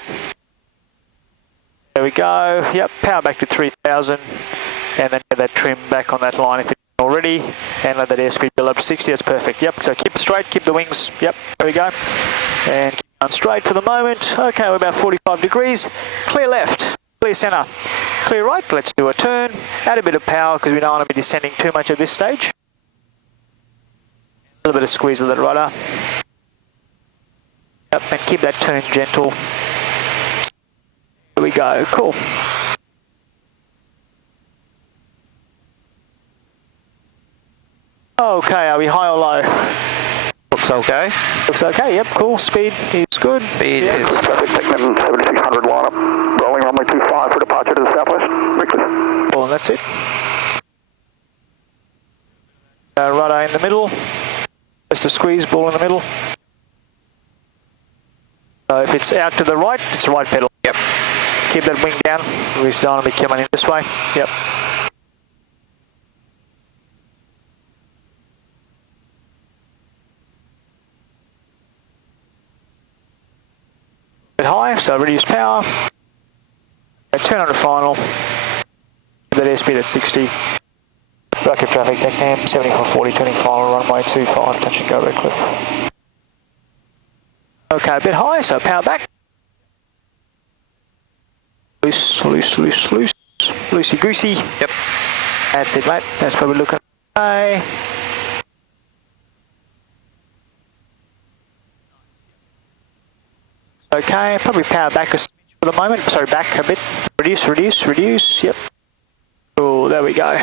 There we go. Yep, power back to 3,000. And then get that trim back on that line if it's already. already, and let that airspeed build up to 60. That's perfect. Yep. So keep it straight. Keep the wings. Yep. There we go. And keep on straight for the moment. Okay, we're about 45 degrees. Clear left. Clear centre. Clear right. Let's do a turn. Add a bit of power because we don't want to be descending too much at this stage. A little bit of squeeze of that rudder. Yep, and keep that turn gentle. There we go. Cool. Okay, are we high or low? Looks okay. Looks okay, yep, cool. Speed is good. Speed yep. is. Traffic taking 7600 line up, rolling runway 25 for departure to the southwest. Reckless. Cool, and that's it. Rudder in the middle. Just a squeeze, ball in the middle. So if it's out to the right, it's right pedal. Yep. Keep that wing down. We don't want to be coming in this way. Yep. Bit high, so reduce power. Okay, turn on to final. Keep that airspeed at 60. Recurve traffic, TechNam 7440, turning final, runway 25, touch and go Redcliffe. Okay, a bit high, so power back. Loose, loose, loose, loose. Loosey goosey. Yep. That's it, mate. That's probably looking okay. Okay, probably power back a smidge for the moment. Sorry, back a bit. Reduce, reduce, reduce. Yep. Cool, there we go.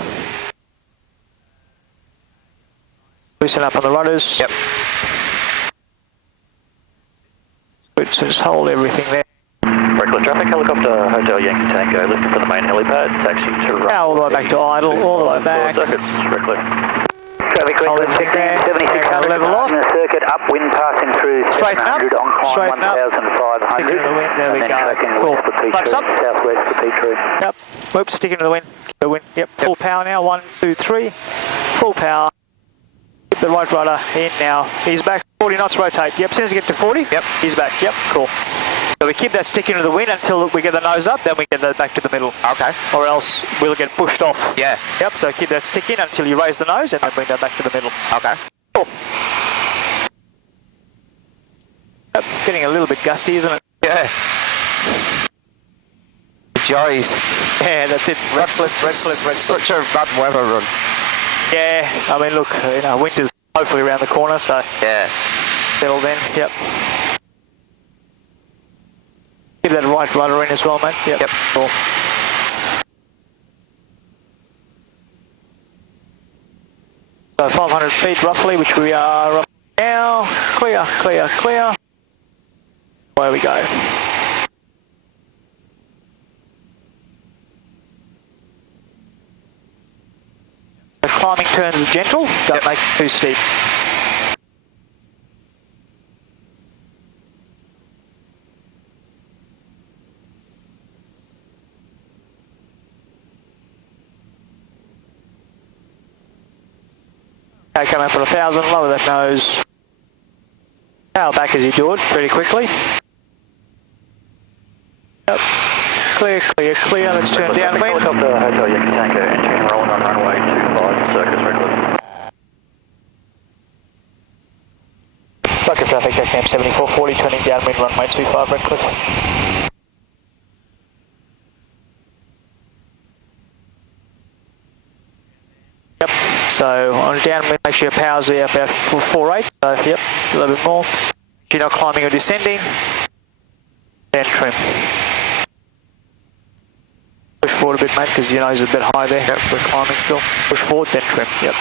Loosen up on the rudders. Yep. Good, so just hold everything there. Reckless traffic, helicopter, Hotel Yankee Tango, lifting for the main helipad, taxi to run. Now all the way back to idle, all the way back. Circuits, Reckless. Traffic Hold Reckless, it there. 7600, Level off. in the circuit, upwind passing through Straighten up, 700, on climb straighten up. 1500. Stick into the wind, there we and then go. tracking Cool. west for Petrie, Flaps up. southwest for Petrie. Yep. Whoops, stick into the wind. Keep the wind. Yep. Full power now. 1, 2, 3. Full power. Keep the right rudder in now. He's back. 40 knots, rotate. Yep. As soon as you get to 40, Yep. He's back. Yep. Cool. So we keep that stick into the wind until we get the nose up, then we get that back to the middle. Okay. Or else we'll get pushed off. Yeah. Yep. So keep that stick in until you raise the nose and then bring that back to the middle. Okay. Cool. Yep. Getting a little bit gusty, isn't it? Yeah. The joys. Yeah, that's it. Redcliffe. Such a bad weather run. Yeah, I mean, look, winter's hopefully around the corner, so Yeah. settle then. Yep. Keep that right rudder in as well, mate. Yep. Yep. Cool. So 500 feet roughly, which we are roughly now. Clear, clear, clear. Away we go. The climbing turns are gentle, don't make it too steep. Okay, come up for 1,000, lower that nose. Power back as you do it, pretty quickly. Yep. Clear, clear, clear. Let's turn downwind. Helicopter, Hotel Yankee Tango, entering rolling on runway 25, circuits, Reckless. Recurve traffic, TechNam 7440, turning downwind, runway 25, Redcliffe. Yep, so on downwind, make sure your power's there about 4.8, so yep, a little bit more. If you're not climbing or descending, then trim. Push forward a bit, mate, because your nose is a bit high there. Yep, we're climbing still. Push forward, then trim, yep.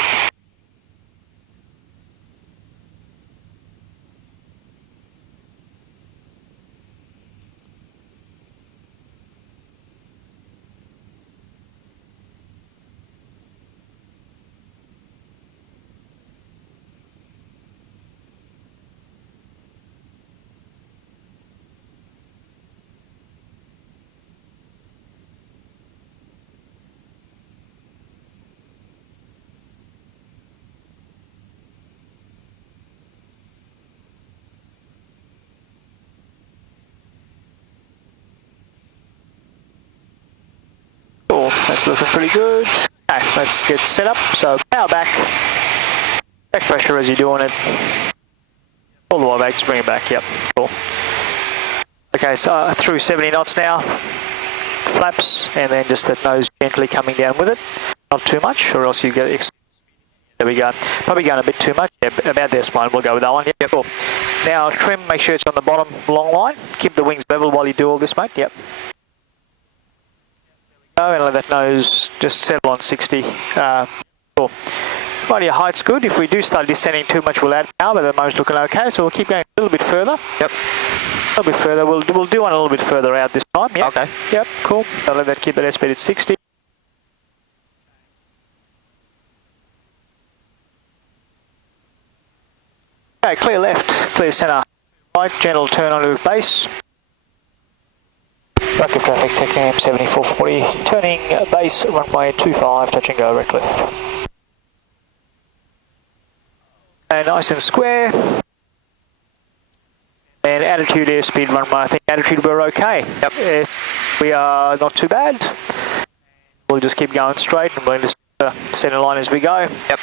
Cool, that's looking pretty good. Okay, let's get set up. So Power back. Back pressure as you're doing it. All the way back, just bring it back, yep, cool. Okay, so through 70 knots now. Flaps, and then just that nose gently coming down with it. Not too much, or else you get... There we go. Probably going a bit too much. Yeah, about this one. We'll go with that one. Yep, cool. Now trim, make sure it's on the bottom long line. Keep the wings level while you do all this, mate. Yep. Go and let that nose just settle on 60. Cool. Right, your height's good. If we do start descending too much, we'll add power, but the moment's looking okay, so we'll keep going a little bit further. Yep. A little bit further. We'll do one a little bit further out this time. Yep. Okay. Yep, cool. So let that keep that airspeed at 60. Okay, clear left, clear centre. Right, gentle turn onto base. Rectified traffic, TechCam 7440, turning base, runway 25, touch and go, Redcliffe. Okay, nice and square. And attitude, airspeed, runway, I think attitude we're okay. Yep. If we are not too bad, we'll just keep going straight and we'll just centre line as we go. Yep.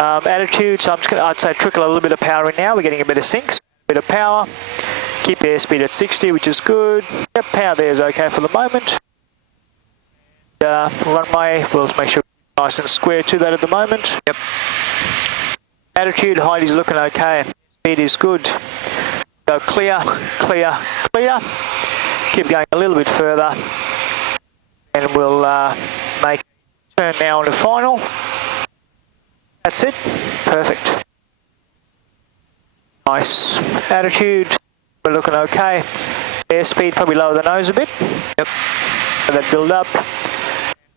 Attitude, so I'm just going to, I'd say, trickle a little bit of power in now. We're getting a bit of sync, a bit of power. Keep the airspeed at 60, which is good. Yep, power there is okay for the moment. Runway, we'll make sure we're nice and square to that at the moment. Yep. Attitude, height is looking okay. Speed is good. Go clear, clear, clear. Keep going a little bit further. And we'll make a turn now into final. That's it. Perfect. Nice. Attitude. We're looking okay. Airspeed, probably lower the nose a bit. Yep. Let that build up.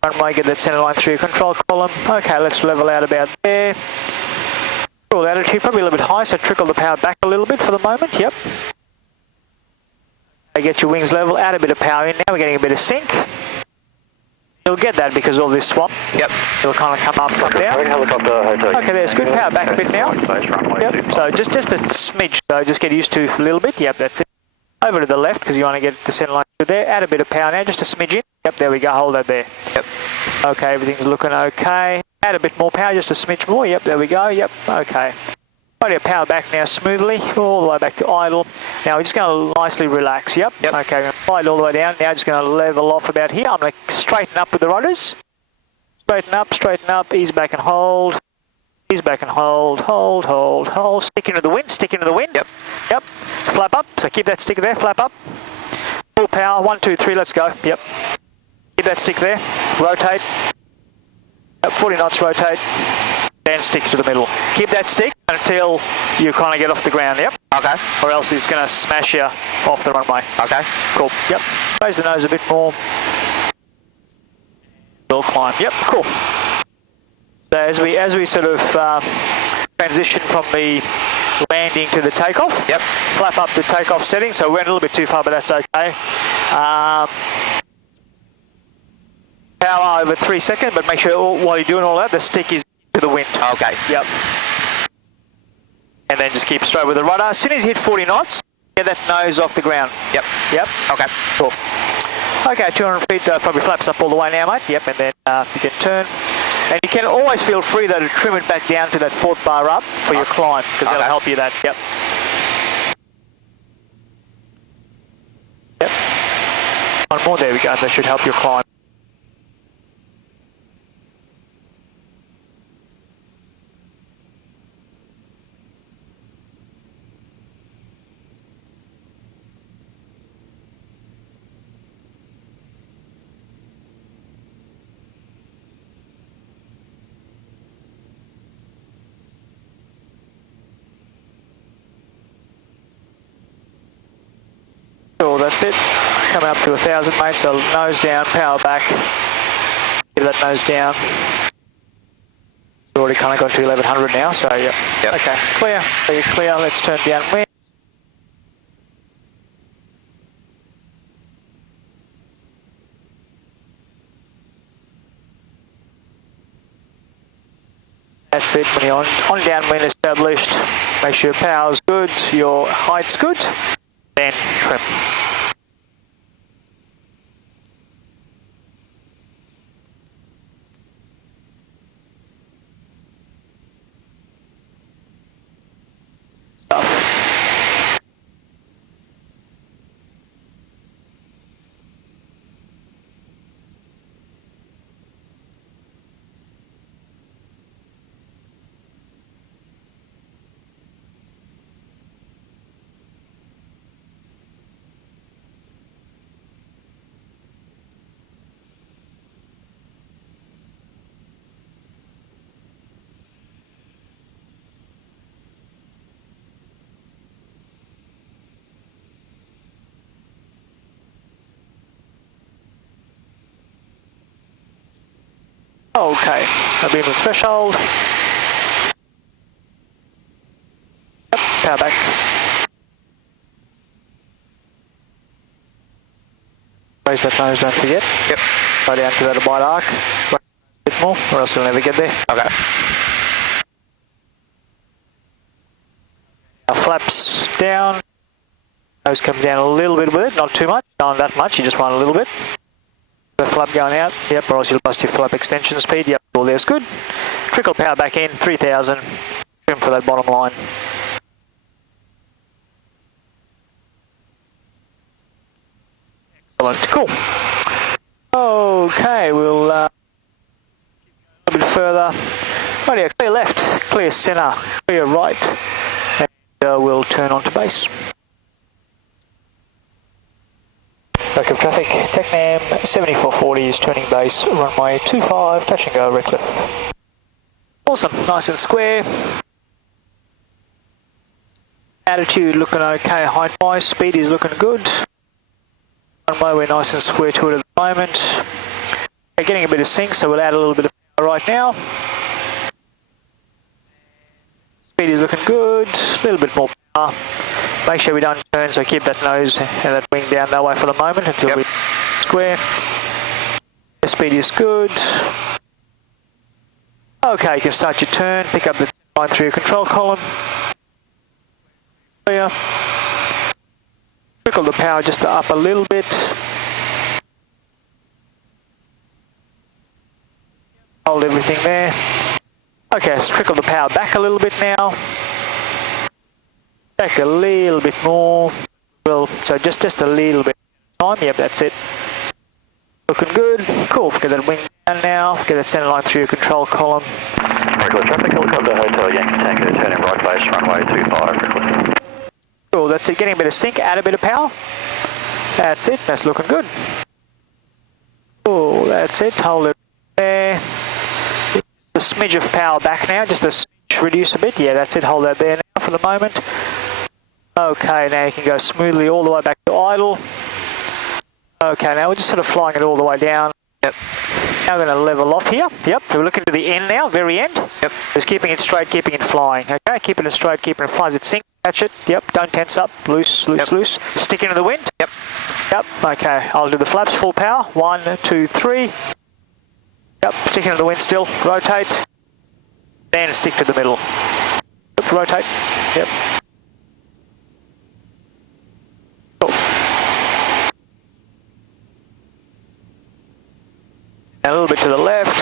Runway, get that centre line through your control column. Okay, let's level out about there. Cool, attitude, probably a little bit high, so trickle the power back a little bit for the moment. Yep. Okay, get your wings level, add a bit of power in now. We're getting a bit of sync. You'll get that because of this swap. Yep. It'll kind of come up, come down. Okay, there's good. Power back a bit now. Yep. So just a smidge. So just get used to a little bit. Yep, that's it. Over to the left because you want to get the centre line through there. Add a bit of power now, just a smidge in. Yep, there we go. Hold that there. Yep. Okay, everything's looking okay. Add a bit more power, just a smidge more. Yep, there we go. Yep. Okay. Right, power back now smoothly, all the way back to idle. Now we're just going to nicely relax, yep. Okay, we're going to slide all the way down. Now just going to level off about here. I'm going to straighten up with the rudders. Straighten up, ease back and hold. Ease back and hold, hold. Stick into the wind, Yep. Yep. Flap up, so keep that stick there, flap up. Full power, 1, 2, 3, let's go, yep. Keep that stick there, rotate. Yep, 40 knots, rotate. Then stick to the middle. Keep that stick until you kind of get off the ground, yep. Okay. Or else it's going to smash you off the runway. Okay. Cool, yep. Raise the nose a bit more. We'll climb, yep, cool. So as we sort of transition from the landing to the takeoff, yep. Flap up the takeoff setting, so we went a little bit too far, but that's okay. Power over 3 seconds, but make sure while you're doing all that, the stick is to the wind. Okay. Yep. And then just keep straight with the rudder. As soon as you hit 40 knots, get that nose off the ground. Yep. Yep. Okay. Cool. Okay, 200 feet, probably flaps up all the way now, mate. Yep, and then you can turn. And you can always feel free, though, to trim it back down to that 4th bar up for your climb, because that'll help you that. Yep. Yep. One more, there we go. That should help your climb. Cool, that's it. Coming up to 1,000, mate, so nose down, power back. Give that nose down. We've already kind of got to 1,100 now, so yep. Okay, clear. So you're clear, let's turn downwind. That's it, when you're on downwind established, make sure your power's good, your height's good. Then trim. Okay, abeam of threshold. Yep, power back. Raise that nose, don't forget. Yep. Go down to that wide arc. Raise a bit more, or else you'll never get there. Okay. Now flaps down. Nose comes down a little bit with it, not too much. Not that much, you just want a little bit. The flap going out, yep, or else you'll bust your flap extension speed. Yep, all there's good. Trickle power back in, 3000. Trim for that bottom line. Excellent, cool. Okay, we'll a little bit further. Oh yeah, clear left, clear centre, clear right, and we'll turn on to base. Redcliffe traffic, TechNam 7440 is turning base, runway 25, touch and go, Redcliffe. Awesome, nice and square. Attitude looking okay, height-wise, speed is looking good. Runway, we're nice and square to it at the moment. We're getting a bit of sync, so we'll add a little bit of power right now. Speed is looking good, a little bit more power. Make sure we don't turn, so keep that nose and that wing down that way for the moment until we square. The speed is good. Okay, you can start your turn, pick up the line through your control column. Clear. Trickle the power just up a little bit. Hold everything there. Okay, let's trickle the power back a little bit now. Back a little bit more. Well, so just a little bit time. Yep, that's it. Looking good. Cool. Get that wing down now. Get that centre line through your control column. Reckless traffic, helicopter, Hotel Yankee Tango, turning right base, runway 25, Reckless. Cool, that's it. Getting a bit of sync, add a bit of power. That's it. That's looking good. Cool, that's it. Hold it there. Just a smidge of power back now. Just a smidge, reduce a bit. Yeah, that's it. Hold that there now for the moment. Okay, now you can go smoothly all the way back to idle. Okay, now we're just sort of flying it all the way down. Yep. Now we're going to level off here. Yep, we're looking to the end now, very end. Yep. Just keeping it straight, keeping it flying. Okay, keeping it straight, keeping it flying. It sinks, catch it. Yep, don't tense up. Loose, loose, Yep. loose. Stick into the wind. Yep. Yep, okay. I'll do the flaps full power. 1, 2, 3. Yep, stick into the wind still. Rotate. Then stick to the middle. Yep, rotate. Yep. Cool. A little bit to the left.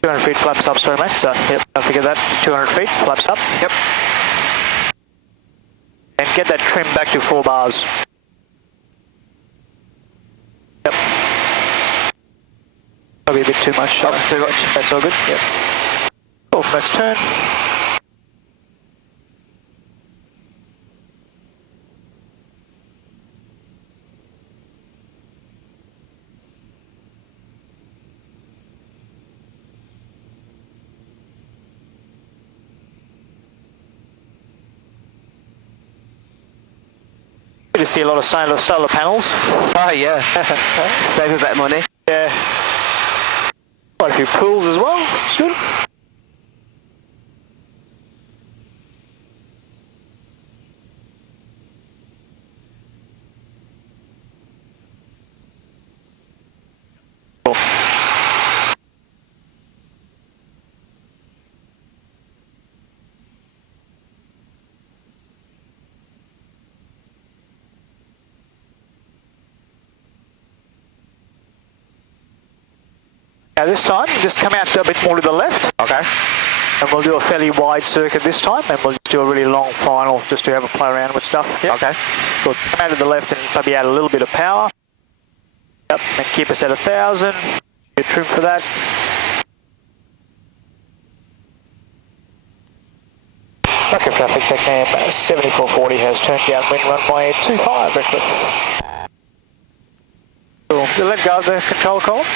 .200 feet flaps up, sorry mate. So, yep, don't forget that. 200 feet flaps up. Yep. And get that trim back to 4 bars. Yep. Probably a bit too much. Too much. That's all good. Yep. Cool, let's turn. Good to see a lot of solar panels. Oh yeah. Save a bit of money. Yeah. Quite a few pools as well. It's good. Cool. Now this time, just come out a bit more to the left. Okay. And we'll do a fairly wide circuit this time, and we'll just do a really long final, just to have a play around with stuff. Yep. Okay. Good. Come out to the left and maybe add a little bit of power. Yep, and keep us at 1,000. Get trim for that. Recurve traffic, TechNam 7440 has turned downwind runway 25, Redcliffe. Cool. We'll let go of the control column.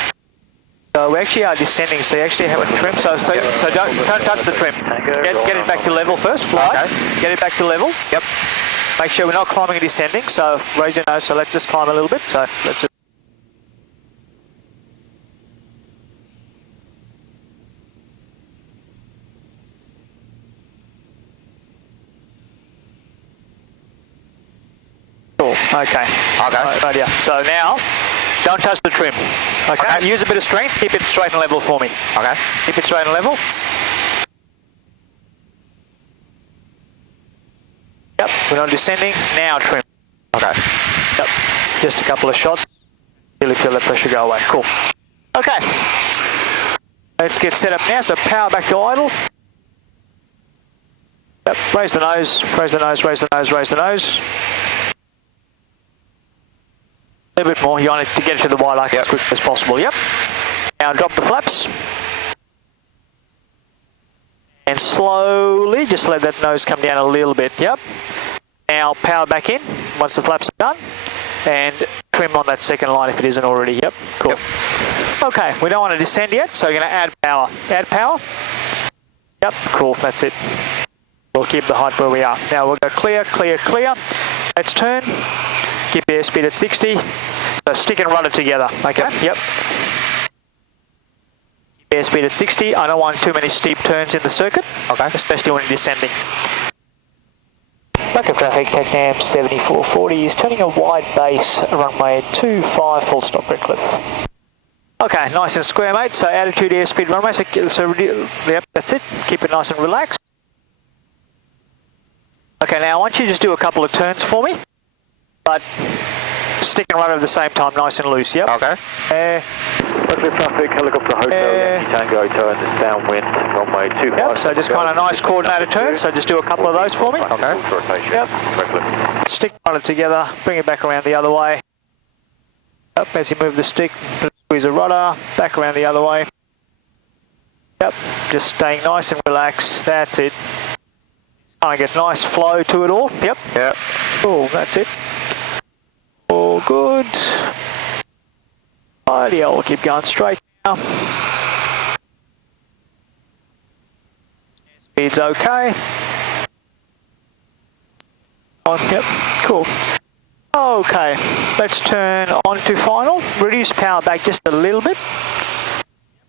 So we actually are descending, so you actually haven't trimmed, so don't touch the trim. Get it back to level first, fly. Okay. Get it back to level. Yep. Make sure we're not climbing and descending, so raise your nose, so let's just climb a little bit. So let's just... Cool, okay. Right, yeah. So now, don't touch the trim. Okay. Use a bit of strength, keep it straight and level for me. Okay. Keep it straight and level. Yep, we're not descending, now trim. Okay. Yep, just a couple of shots. Really feel the pressure go away, cool. Okay, let's get set up now, so power back to idle. Yep, raise the nose, raise the nose, raise the nose, raise the nose. A little bit more, you want it to get it to the wide arc as quick as possible, yep. Now drop the flaps. And slowly just let that nose come down a little bit, yep. Now power back in once the flaps are done. And trim on that second line if it isn't already, yep, cool. Yep. Okay, we don't want to descend yet, so we're going to add power. Add power. Yep, cool, that's it. We'll keep the height where we are. Now we'll go clear, clear, clear. Let's turn. Keep the airspeed at 60. So stick and rudder together, okay? Yep. Airspeed at 60. I don't want too many steep turns in the circuit, okay, especially when you're descending. Recurve traffic, TechNam 7440 is turning a wide base, runway 25, full stop, Redcliffe. Okay, nice and square, mate. So attitude, airspeed, runway. So yep, that's it. Keep it nice and relaxed. Okay, now I want you to just do a couple of turns for me, but stick and rudder at the same time, nice and loose, yep. Okay. Recurve traffic, helicopter hotel, Yankee Tango, turn downwind, runway 25. Yep, so just kind of nice coordinated turns, so just do a couple of those for me. Okay. Yep. Stick rudder together, bring it back around the other way. Yep, as you move the stick, squeeze the rudder, back around the other way. Yep, just staying nice and relaxed, that's it. Kind of get nice flow to it all, yep. Yep. Cool, that's it. All good. Righty, I'll keep going straight now. Speed's okay. On, yep, cool. Okay, let's turn on to final. Reduce power back just a little bit.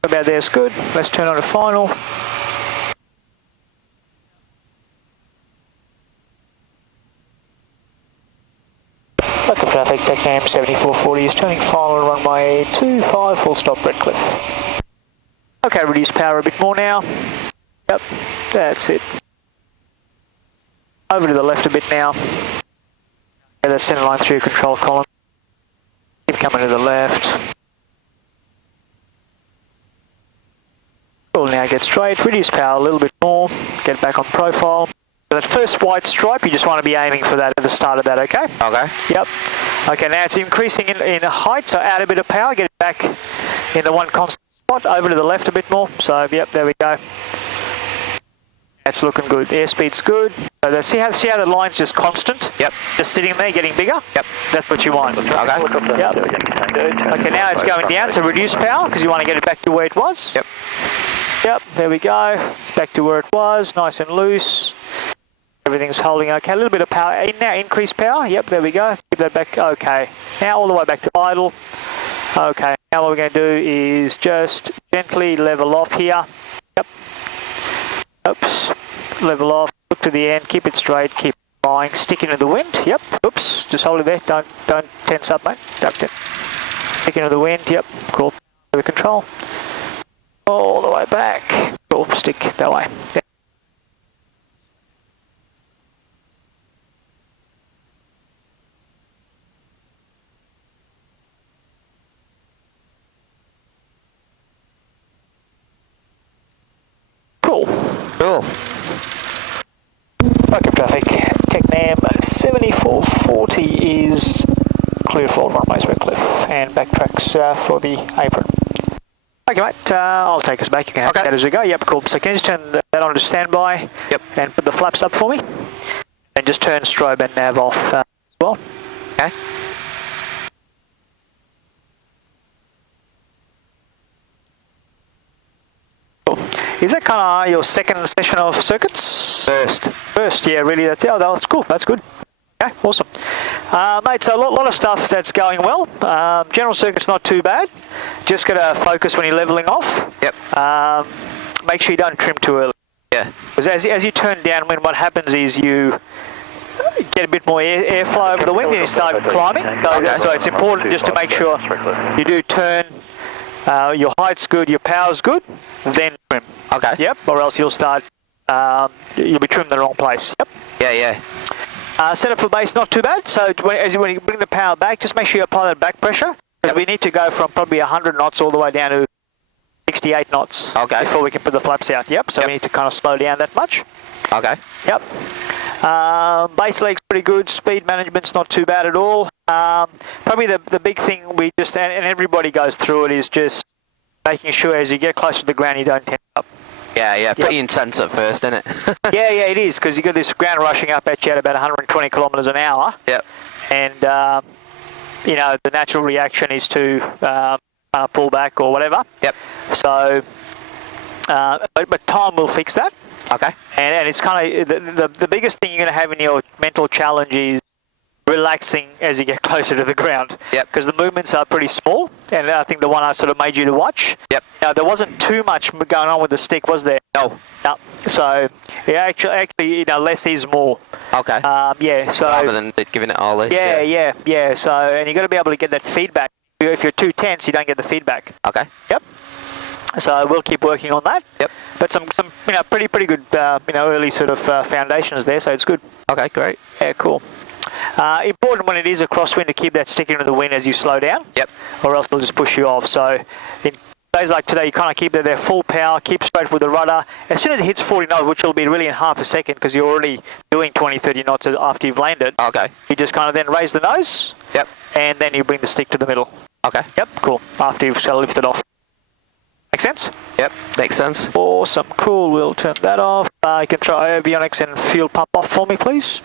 About there's good. Let's turn on to final. Recurve traffic, TechNam 7440 is turning final, runway 25, full stop, Redcliffe. Okay, reduce power a bit more now. Yep, that's it. Over to the left a bit now. Yeah, that's center line through your control column. Keep coming to the left. Cool, now get straight, reduce power a little bit more, get back on profile. That first white stripe, you just want to be aiming for that at the start of that, okay? Okay. Yep. Okay, now it's increasing in height, so add a bit of power, get it back in the one constant spot, over to the left a bit more. So, yep, there we go. That's looking good. Airspeed's good. So that's, see how the line's just constant? Yep. Just sitting there, getting bigger? Yep. That's what you want. Okay. Yep. Okay, now it's going down, so reduce power, because you want to get it back to where it was. Yep. Yep, there we go. It's back to where it was, nice and loose. Everything's holding okay. A little bit of power. Now increase power. Yep, there we go. Keep that back. Okay. Now all the way back to idle. Okay. Now what we're going to do is just gently level off here. Yep. Oops. Level off. Look to the end. Keep it straight. Keep flying. Stick into the wind. Yep. Oops. Just hold it there. Don't tense up, mate. Don't tense. Stick into the wind. Yep. Cool. The control. All the way back. Cool. Stick that way. Yep. Cool. Recurve traffic, TechNam 7440 is clear for all runways, Redcliffe, and backtracks for the apron. Okay, mate, I'll take us back. You can have that as we go. Yep, cool. So can you just turn the that on to standby. Yep. And put the flaps up for me. And just turn strobe and nav off as well. Okay. Cool. Is that kind of your second session of circuits? First, yeah, really. That's cool. That's good. Okay, awesome. Mate, so a lot of stuff that's going well. General circuit's not too bad. Just got to focus when you're leveling off. Yep. Make sure you don't trim too early. Yeah. Because as you turn downwind, what happens is you get a bit more airflow over the wing and you start climbing. So it's important just to make sure you do turn, your height's good, your power's good, then trim. Okay. Yep, or else you'll start, you'll be trimmed in the wrong place. Yep. Yeah. Setup for base, not too bad. So when you bring the power back, just make sure you apply that back pressure. Because we need to go from probably 100 knots all the way down to 68 knots before we can put the flaps out. Yep, so we need to kind of slow down that much. Okay. Yep. Base leg's pretty good. Speed management's not too bad at all. Probably the big thing we just, and everybody goes through it, is just making sure as you get closer to the ground you don't tense up. Yeah, pretty intense at first, isn't it? yeah, it is, because you've got this ground rushing up at you at about 120 kilometres an hour. Yep. And, the natural reaction is to pull back or whatever. Yep. So, but time will fix that. Okay. And it's kind of, the biggest thing you're going to have in your mental challenge is relaxing as you get closer to the ground. Yep. Because the movements are pretty small, and I think the one I sort of made you to watch. Yep. Now, there wasn't too much going on with the stick, was there? No. No. So, yeah, actually, less is more. Okay. Yeah, so... Rather than giving it all this. Yeah. So, and you've got to be able to get that feedback. If you're too tense, you don't get the feedback. Okay. Yep. So we'll keep working on that. Yep. But some pretty good early sort of foundations there, so it's good. Okay, great. Yeah, cool. Important when it is a crosswind to keep that stick into the wind as you slow down. Yep. Or else they'll just push you off. So in days like today, you kind of keep it there full power, keep straight with the rudder. As soon as it hits 40 knots, which will be really in half a second because you're already doing 20, 30 knots after you've landed. Okay. You just kind of then raise the nose. Yep. And then you bring the stick to the middle. Okay. Yep, cool. After you've lifted off. Make sense? Yep, makes sense. Awesome, cool. We'll turn that off. You can throw avionics and fuel pump off for me, please.